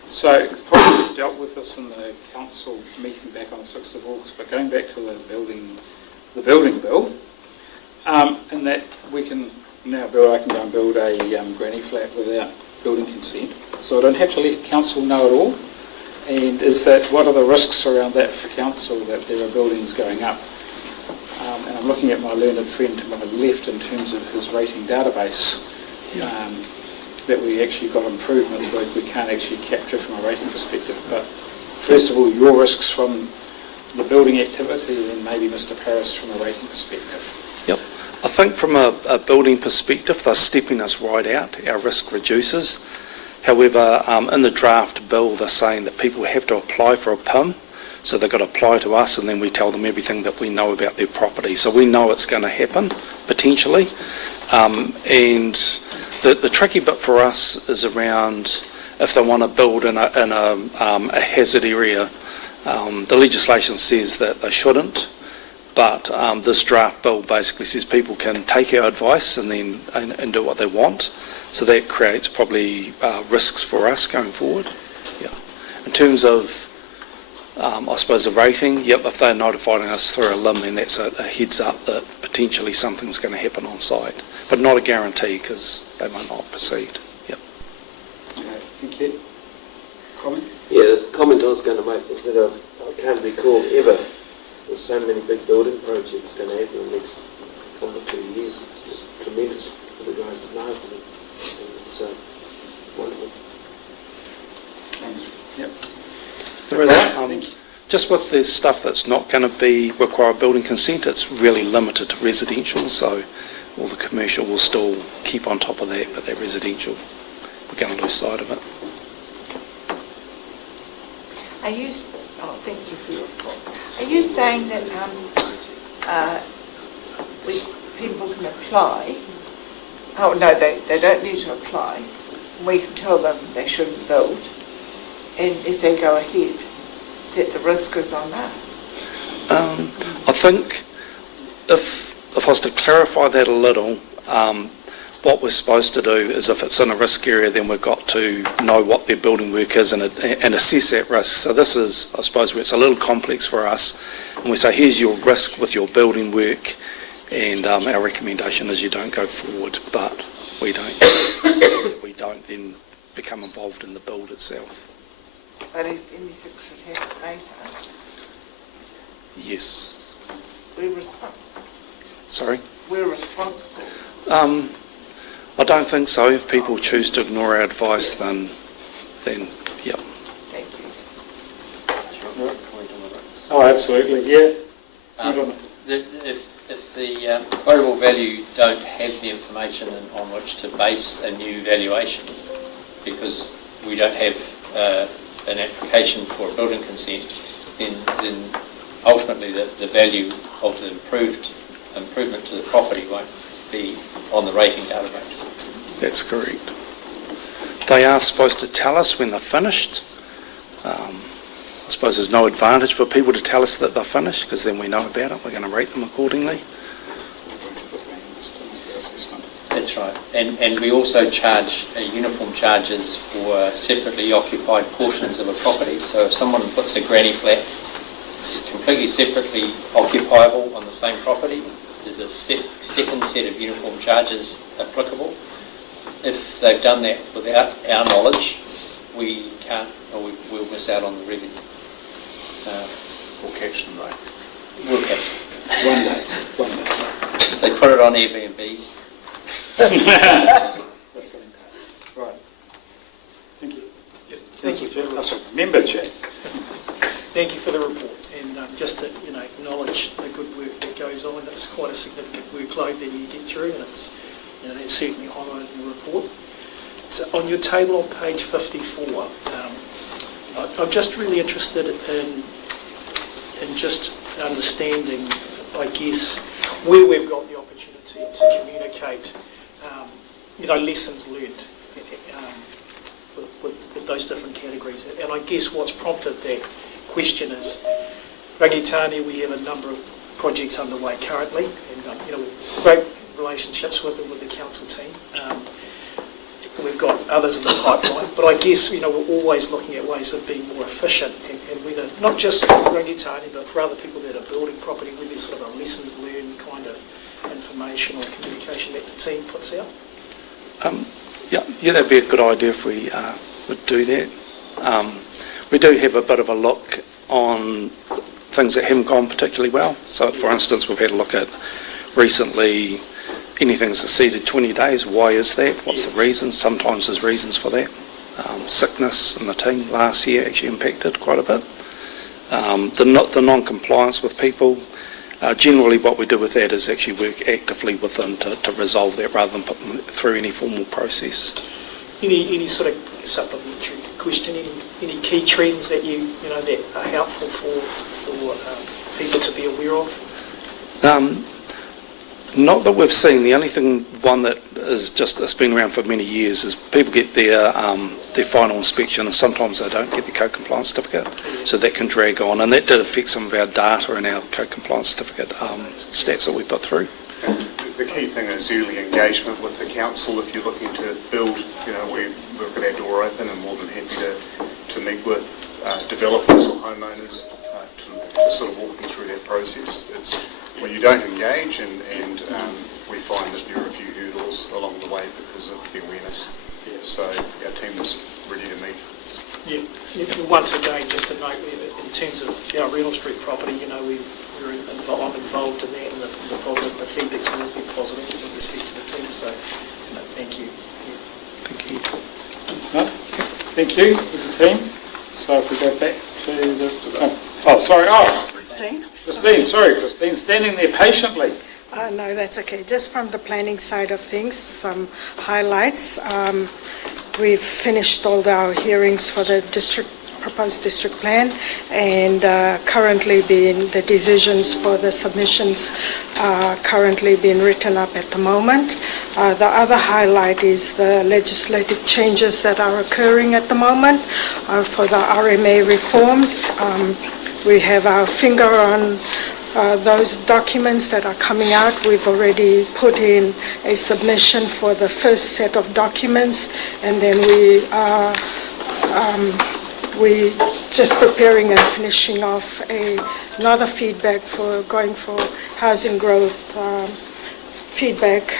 So, probably we've dealt with this in the council meeting back on the 6th of August, but going back to the building bill, in that we can now I can go and build a granny flat without building consent, so I don't have to let council know at all. And what are the risks around that for council, that there are buildings going up? And I'm looking at my learned friend to my left in terms of his rating database, that we actually got improvements where we can't actually capture from a rating perspective. But first of all, your risks from the building activity, and maybe Mr. Paris from a rating perspective. Yep. I think from a building perspective, they're stepping us right out. Our risk reduces. However, in the draft bill, they're saying that people have to apply for a PIM. So they've got to apply to us, and then we tell them everything that we know about their property. So we know it's going to happen, potentially. And the tricky bit for us is around if they want to build in a hazard area. The legislation says that they shouldn't, but this draft bill basically says people can take our advice and then and do what they want. So that creates probably risks for us going forward. Yeah. In terms of I suppose the rating, yep, if they're notifying us through a limb, then that's a heads up that potentially something's going to happen on site, but not a guarantee because they might not proceed. Yep. Okay, thank you. Comment? Yeah, the comment I was going to make was that I can't recall ever there's so many big building projects going to happen in the next 1 or 2 years. It's just tremendous for the guys at Masterton. It's wonderful. Thanks. Yep. There is, just with the stuff that's not going to require building consent, it's really limited to residential, so all the commercial will still keep on top of that, but that residential, we're going to lose sight of it. Thank you for your report. Are you saying that people can apply? Oh, no, they don't need to apply. We can tell them they shouldn't build. And if they go ahead, that the risk is on us. I think if I was to clarify that a little, what we're supposed to do is if it's in a risk area, then we've got to know what their building work is and assess that risk. So this is, I suppose, where it's a little complex for us. And we say, here's your risk with your building work, and our recommendation is you don't go forward, but we don't then become involved in the build itself. But if anything should happen later, Yes. we're responsible. Sorry? We're responsible. I don't think so. If people choose to ignore our advice, then yeah. Thank you. Oh, absolutely, yeah. If the quotable value don't have the information on which to base a new valuation, because we don't have an application for a building consent, then ultimately the value of the improvement to the property won't be on the rating database. That's correct. They are supposed to tell us when they're finished. I suppose there's no advantage for people to tell us that they're finished, because then we know about it. We're going to rate them accordingly. That's right. And we also charge uniform charges for separately occupied portions of a property. So if someone puts a granny flat completely separately occupiable on the same property, there's a second set of uniform charges applicable. If they've done that without our knowledge, we can't, or we'll miss out on the revenue. We'll catch them, right? We'll catch them. One day. They put it on Airbnb. Right. Thank you. Thank you for the report. Member Chair. Thank you for the report, and just to acknowledge the good work that goes on. It's quite a significant workload that you get through, and it's that's certainly highlighted in the report. So on your table on page 54, I'm just really interested in just understanding, I guess, where we've got the opportunity to communicate, lessons learned with those different categories. And I guess what's prompted that question is, Rangitane, we have a number of projects underway currently, and great relationships with the council team. We've got others in the pipeline, but I guess we're always looking at ways of being more efficient, and whether not just for Rangitane, but for other people that are building property, whether there's sort of a lessons learned kind of information or communication that the team puts out. Yeah, that'd be a good idea if we would do that. We do have a bit of a look on things that haven't gone particularly well. So, for instance, we've had a look at recently anything that's exceeded 20 days. Why is that? What's the reason? Sometimes there's reasons for that. Sickness in the team last year actually impacted quite a bit. The non-compliance with people. Generally what we do with that is actually work actively with them to resolve that rather than put them through any formal process. Any sort of supplementary question? Any key trends that that are helpful for people to be aware of? Not that we've seen. The only one that is it's been around for many years is people get their final inspection, and sometimes they don't get the co-compliance certificate, so that can drag on, and that did affect some of our data and our co-compliance certificate stats that we put through. The key thing is early engagement with the council. If you're looking to build, we've got our door open and more than happy to meet with developers or homeowners to sort of walk them through that process. It's when you don't engage, and we find that there are a few hurdles along the way because of the awareness. Yeah. So our team was ready to meet. Yeah. Once again, just to note that in terms of our Renal Street property, I'm involved in that, and the feedback's always been positive with respect to the team. So, thank you. Yeah. Thank you. No? Thank you for the team. So if we go back to this. Christine, standing there patiently. No, that's okay. Just from the planning side of things, some highlights. We've finished all our hearings for the proposed district plan, and currently the decisions for the submissions are currently being written up at the moment. The other highlight is the legislative changes that are occurring at the moment for the RMA reforms. We have our finger on those documents that are coming out, we've already put in a submission for the first set of documents, and then we just preparing and finishing off another feedback for going for housing growth feedback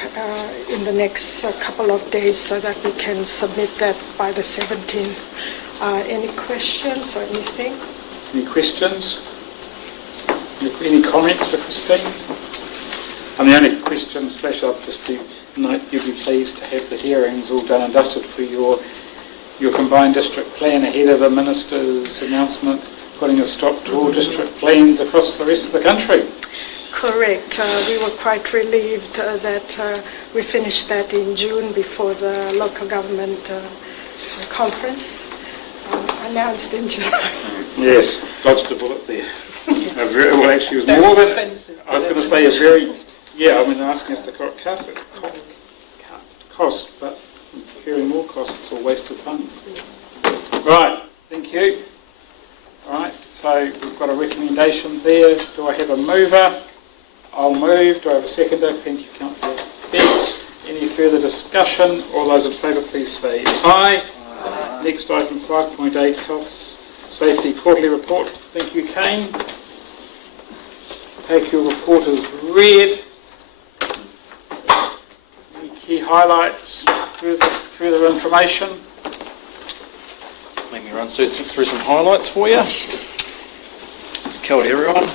in the next couple of days so that we can submit that by the 17th. Any questions or anything? Any questions? Any comments for Christine? And the only question, I'll just be, you'd be pleased to have the hearings all done and dusted for your combined district plan ahead of the Minister's announcement putting a stop to all district plans across the rest of the country. Correct. We were quite relieved that we finished that in June before the local government conference announced in July. Yes, dodged a bullet there. Well, actually, it was more than, I was going to say, they're asking us to cut costs, but incurring more costs or wasted funds. Right, thank you. All right, so we've got a recommendation there. Do I have a mover? I'll move. Do I have a seconder? Thank you, Councillor Betts. Any further discussion? All those in favour, please say aye. Aye. Next item, 5.8, Health Safety Quarterly Report. Thank you, Kane. Take your report as read. Any key highlights, further information? Let me run through some highlights for you. Kia ora, everyone.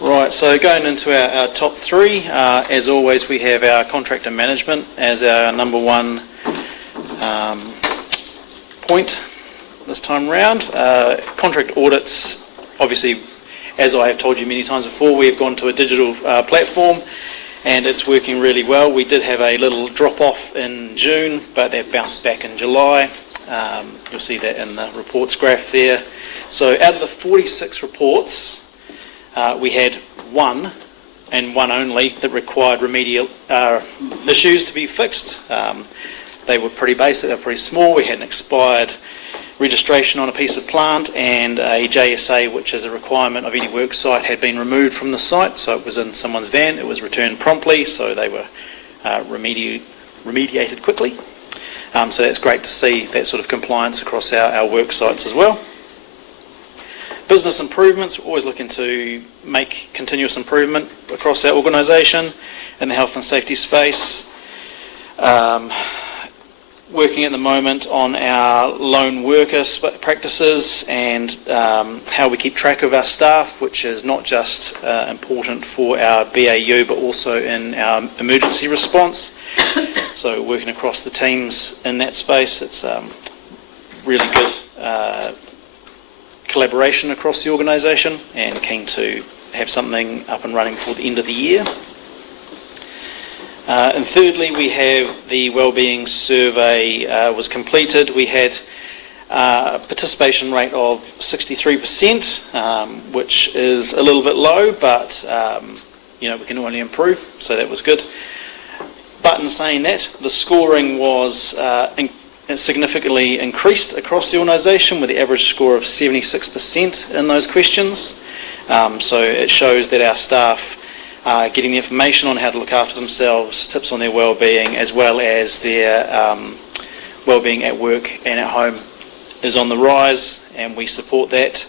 Right, so going into our top three, as always we have our contractor management as our number one point this time round. Contract audits, obviously, as I have told you many times before, we have gone to a digital platform and it's working really well. We did have a little drop off in June, but that bounced back in July. You'll see that in the reports graph there. So out of the 46 reports, we had one, and one only, that required remedial issues to be fixed. They were pretty basic, they were pretty small. We had an expired registration on a piece of plant, and a JSA, which is a requirement of any work site, had been removed from the site, so it was in someone's van. It was returned promptly, so they were remediated quickly. So that's great to see that sort of compliance across our work sites as well. Business improvements, we're always looking to make continuous improvement across our organisation in the health and safety space. Working at the moment on our lone worker practices and how we keep track of our staff, which is not just important for our BAU but also in our emergency response. So working across the teams in that space, it's really good collaboration across the organisation, and keen to have something up and running for the end of the year. And thirdly, we have the wellbeing survey was completed. We had a participation rate of 63%, which is a little bit low, but we can only improve, so that was good. But in saying that, the scoring was significantly increased across the organisation, with the average score of 76% in those questions. So it shows that our staff are getting the information on how to look after themselves, tips on their well-being, as well as their well-being at work and at home is on the rise, and we support that.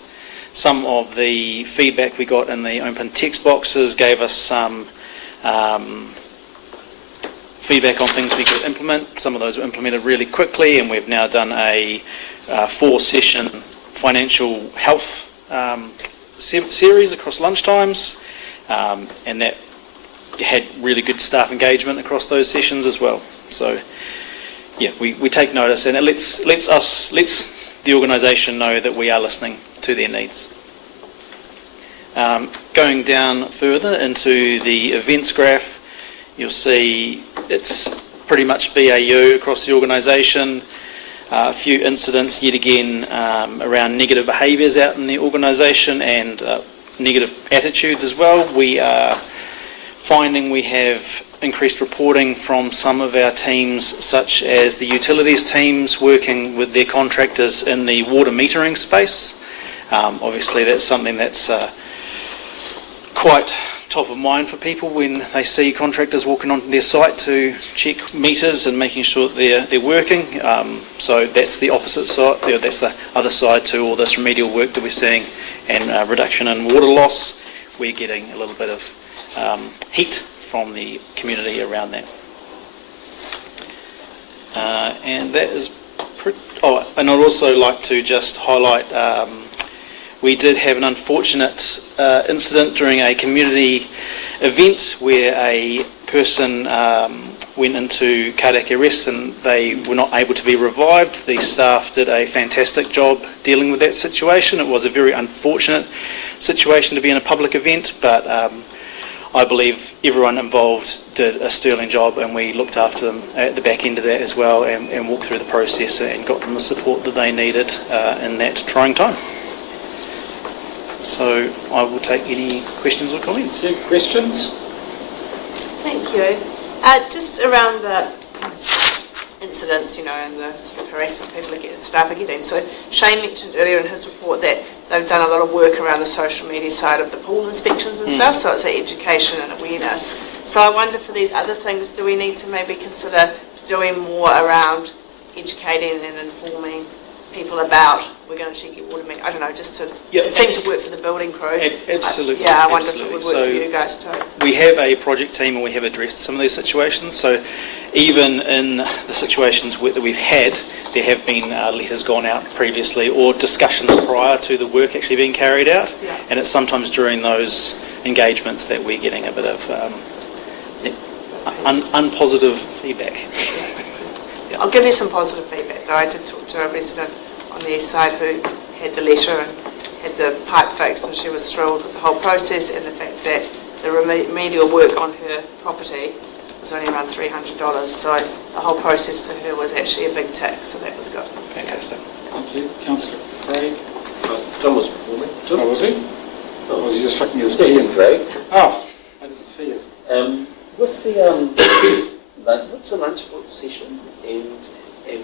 Some of the feedback we got in the open text boxes gave us some feedback on things we could implement. Some of those were implemented really quickly, and we've now done a 4-session financial health series across lunchtimes, and that had really good staff engagement across those sessions as well. So yeah, we take notice, and it lets the organisation know that we are listening to their needs. Going down further into the events graph, you'll see it's pretty much BAU across the organisation. A few incidents yet again around negative behaviours out in the organisation, and negative attitudes as well. We are finding we have increased reporting from some of our teams, such as the utilities teams working with their contractors in the water metering space. Obviously, that's something that's quite top of mind for people when they see contractors walking onto their site to check meters and making sure that they're working. So that's the opposite side, that's the other side to all this remedial work that we're seeing and reduction in water loss. We're getting a little bit of heat from the community around that. And that is and I'd also like to just highlight we did have an unfortunate incident during a community event where a person went into cardiac arrest and they were not able to be revived. The staff did a fantastic job dealing with that situation. It was a very unfortunate situation to be in a public event, but I believe everyone involved did a sterling job, and we looked after them at the back end of that as well and walked through the process and got them the support that they needed in that trying time. So I will take any questions or comments. Any questions? Thank you. Just around the incidents, and the sort of harassment staff are getting. So Shane mentioned earlier in his report that they've done a lot of work around the social media side of the pool inspections and stuff, so it's education and awareness. So I wonder for these other things, do we need to maybe consider doing more around educating and informing people about, we're going to check your water meter, I don't know, just to, it seemed to work for the building crew. Absolutely. I wonder absolutely. if it would work for you guys too. We have a project team and we have addressed some of these situations. So even in the situations that we've had, there have been letters gone out previously or discussions prior to the work actually being carried out. Yeah. And it's sometimes during those engagements that we're getting a bit of unpositive feedback. I'll give you some positive feedback though. I did talk to a resident on the east side who had the letter and had the pipe fixed, and she was thrilled with the whole process and the fact that the remedial work on her property was only around $300. So the whole process for her was actually a big tick, so that was good. Fantastic. Thank you. Councillor Craig. Tom was performing. Oh, was he? Or was he just flicking his Speaking, Craig. Oh, I didn't see his. With the what's the lunchbox session and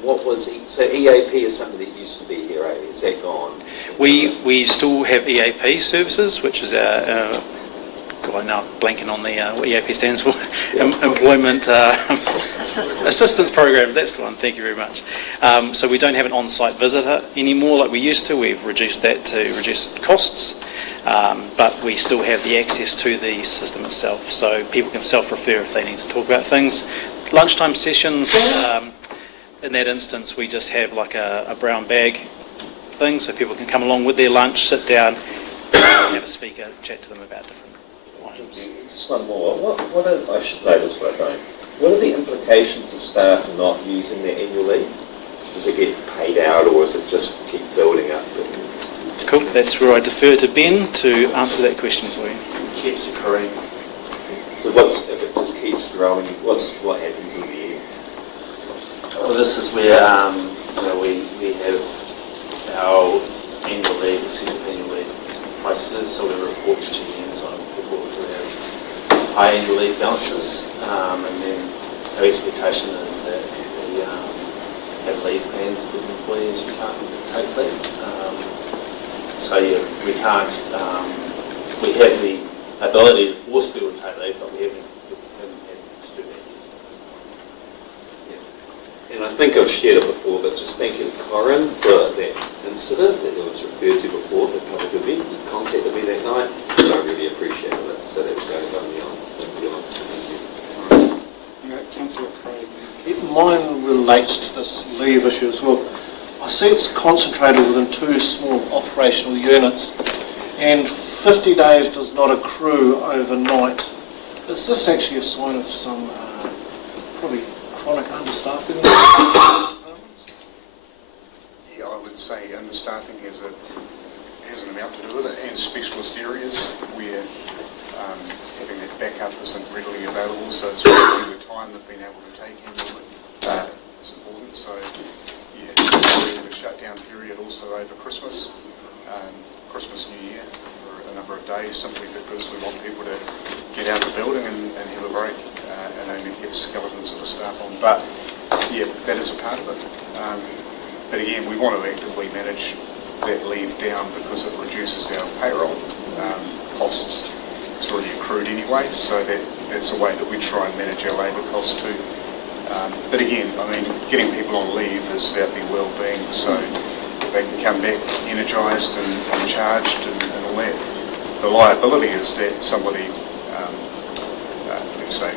what was so EAP is something that used to be here, eh? Is that gone? We still have EAP services, which is our God, now I'm blanking on the what EAP stands for. Employment Assistance Program. That's the one. Thank you very much. So we don't have an on-site visitor anymore like we used to. We've reduced that to reduce costs, but we still have the access to the system itself. So people can self-refer if they need to talk about things. Lunchtime sessions. In that instance, we just have like a brown bag thing, so people can come along with their lunch, sit down, have a speaker, chat to them about different items. Just one more. What are, I should know this, but I don't. What are the implications of staff not using their annual leave? Does it get paid out, or does it just keep building up? Cool. That's where I defer to Ben to answer that question for you. It keeps occurring. So if it just keeps growing, what happens in the end? Well, this is where we have our annual leave, excessive annual leave prices, so we report to GMs on people who have high annual leave balances, and then our expectation is that we have leave plans with employees who can't take leave. So yeah, we can't, we have the ability to force people to take leave, but we haven't had to do that yet. And I think I've shared it before, but just thanking Corinne for that incident that was referred to before, the public event. You contacted me that night, and I really appreciated it. So that was going above and beyond. Thank you. Councillor Craig. Mine relates to this leave issue as well. I see it's concentrated within two small operational units, and 50 days does not accrue overnight. Is this actually a sign of some probably chronic understaffing? Yeah, I would say understaffing has an amount to do with it, and specialist areas where having that backup isn't readily available, so it's really the time they've been able to take in is important. So yeah, the shutdown period also over Christmas, Christmas, New Year for a number of days, simply because we want people to get out of the building and have a break and only have skeletons of the staff on. But yeah, that is a part of it. But again, we want to actively manage that leave down because it reduces our payroll costs. It's already accrued anyway, so that's a way that we try and manage our labour costs too. But again, I mean, getting people on leave is about their well-being, so they can come back energised and charged and all that. The liability is that somebody, let's say,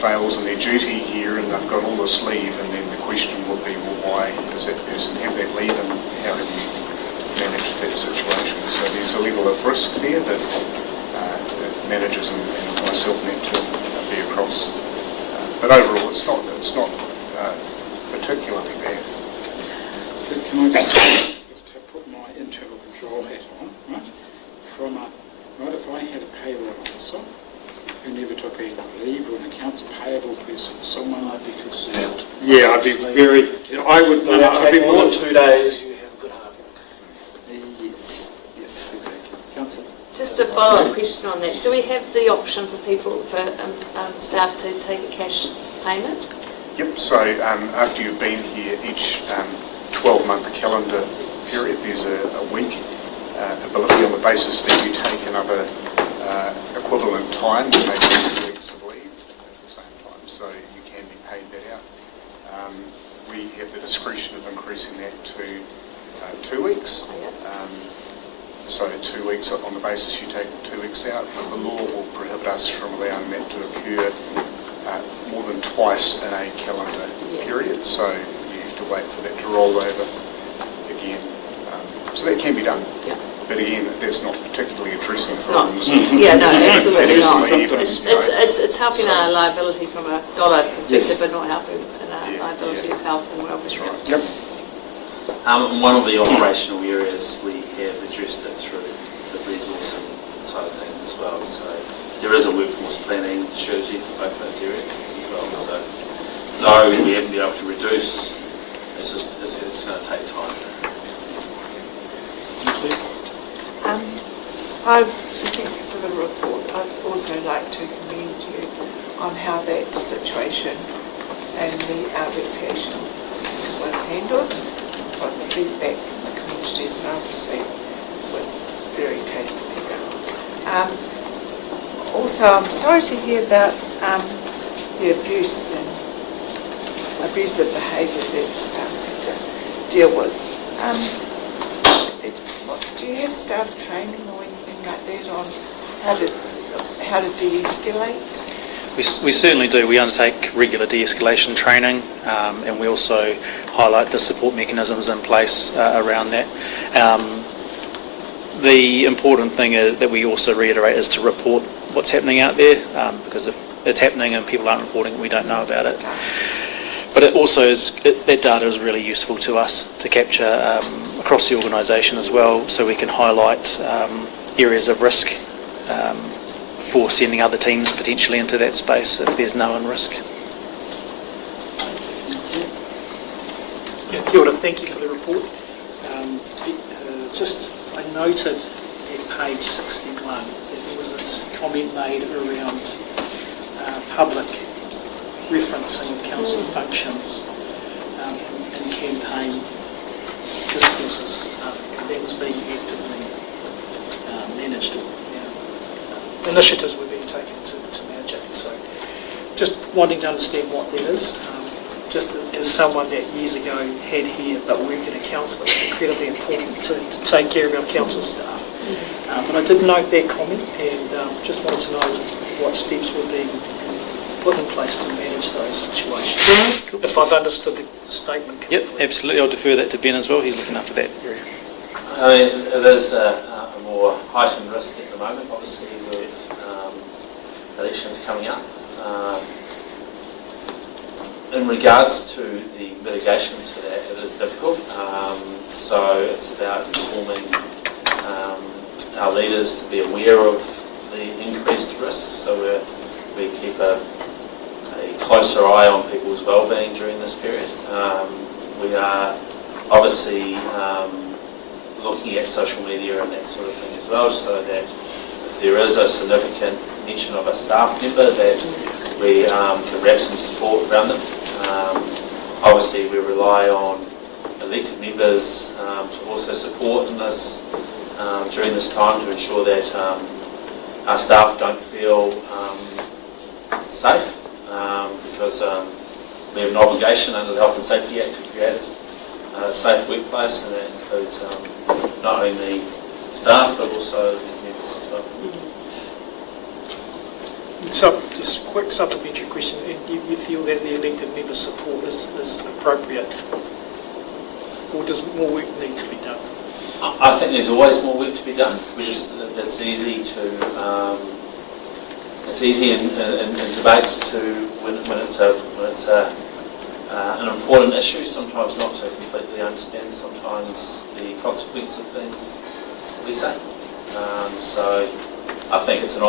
fails in their duty here and they've got all this leave, and then the question would be, well, why does that person have that leave and how have you managed that situation? So there's a level of risk there that managers and myself need to be across. But overall, it's not particularly bad. Can I just put my internal control hat on, right? Right, if I had a payroll officer who never took any leave, or an accounts payable person, someone I'd be concerned. Yeah, I'd be very. I would. I'd be more than 2 days. You have a good half. Yes, exactly. Councillor. Just a follow-up question on that. Do we have the option for people, for staff to take a cash payment? Yep, so after you've been here, each 12-month calendar period, there's a week ability on the basis that you take another equivalent time, maybe 2 weeks of leave at the same time, so you can be paid that out. We have the discretion of increasing that to 2 weeks. So 2 weeks on the basis you take 2 weeks out, but the law will prohibit us from allowing that to occur more than twice in a calendar period, so you have to wait for that to roll over again. So that can be done, but again, that's not particularly addressing problems. Yeah, no, absolutely not. Leave, It's helping our liability from a dollar perspective, but not helping in our liability of health and well-being. That's right. Yep. One of the operational areas we have addressed it through the resourcing side of things as well. So there is a workforce planning strategy for both those areas as well. So no, we haven't been able to reduce. It's going to take time. I think for the report, I'd also like to commend you on how that situation and the arbitration was handled. From the feedback from the community that I've received was very tastefully done. Also, I'm sorry to hear about the abuse and abusive behaviour that the staff seem to deal with. Do you have staff training or anything like that on how to de-escalate? We certainly do. We undertake regular de-escalation training, and we also highlight the support mechanisms in place around that. The important thing that we also reiterate is to report what's happening out there, because if it's happening and people aren't reporting it, we don't know about it. But it also is, that data is really useful to us to capture across the organisation as well, so we can highlight areas of risk for sending other teams potentially into that space if there's known risk. Kia ora, thank you for the report. I noted at page 61 that there was a comment made around public referencing of council functions and campaign discourses. That was being actively managed, or initiatives were being taken to manage it. So just wanting to understand what that is. Just as someone that years ago had here but worked in a council, it's incredibly important to take care of our council staff. But I did note that comment and just wanted to know what steps were being put in place to manage those situations. If I've understood the statement correctly. Yep, absolutely. I'll defer that to Ben as well. He's looking after that area. I mean, there's a more heightened risk at the moment, obviously, with elections coming up. In regards to the mitigations for that, it is difficult. So it's about informing our leaders to be aware of the increased risks. So we keep a closer eye on people's well-being during this period. We are obviously looking at social media and that sort of thing as well, so that if there is a significant mention of a staff member, that we can wrap some support around them. Obviously, we rely on the elected members to also support in this during this time to ensure that our staff don't feel safe because we have an obligation under the Health and Safety Act to create a safe workplace, and that includes not only staff but also members as well. So, just a quick supplementary question. You feel that the elected member support is appropriate? Or does more work need to be done? I think there's always more work to be done. It's easy in debates to when it's an important issue, sometimes not to completely understand sometimes the consequence of things we say. So I think it's an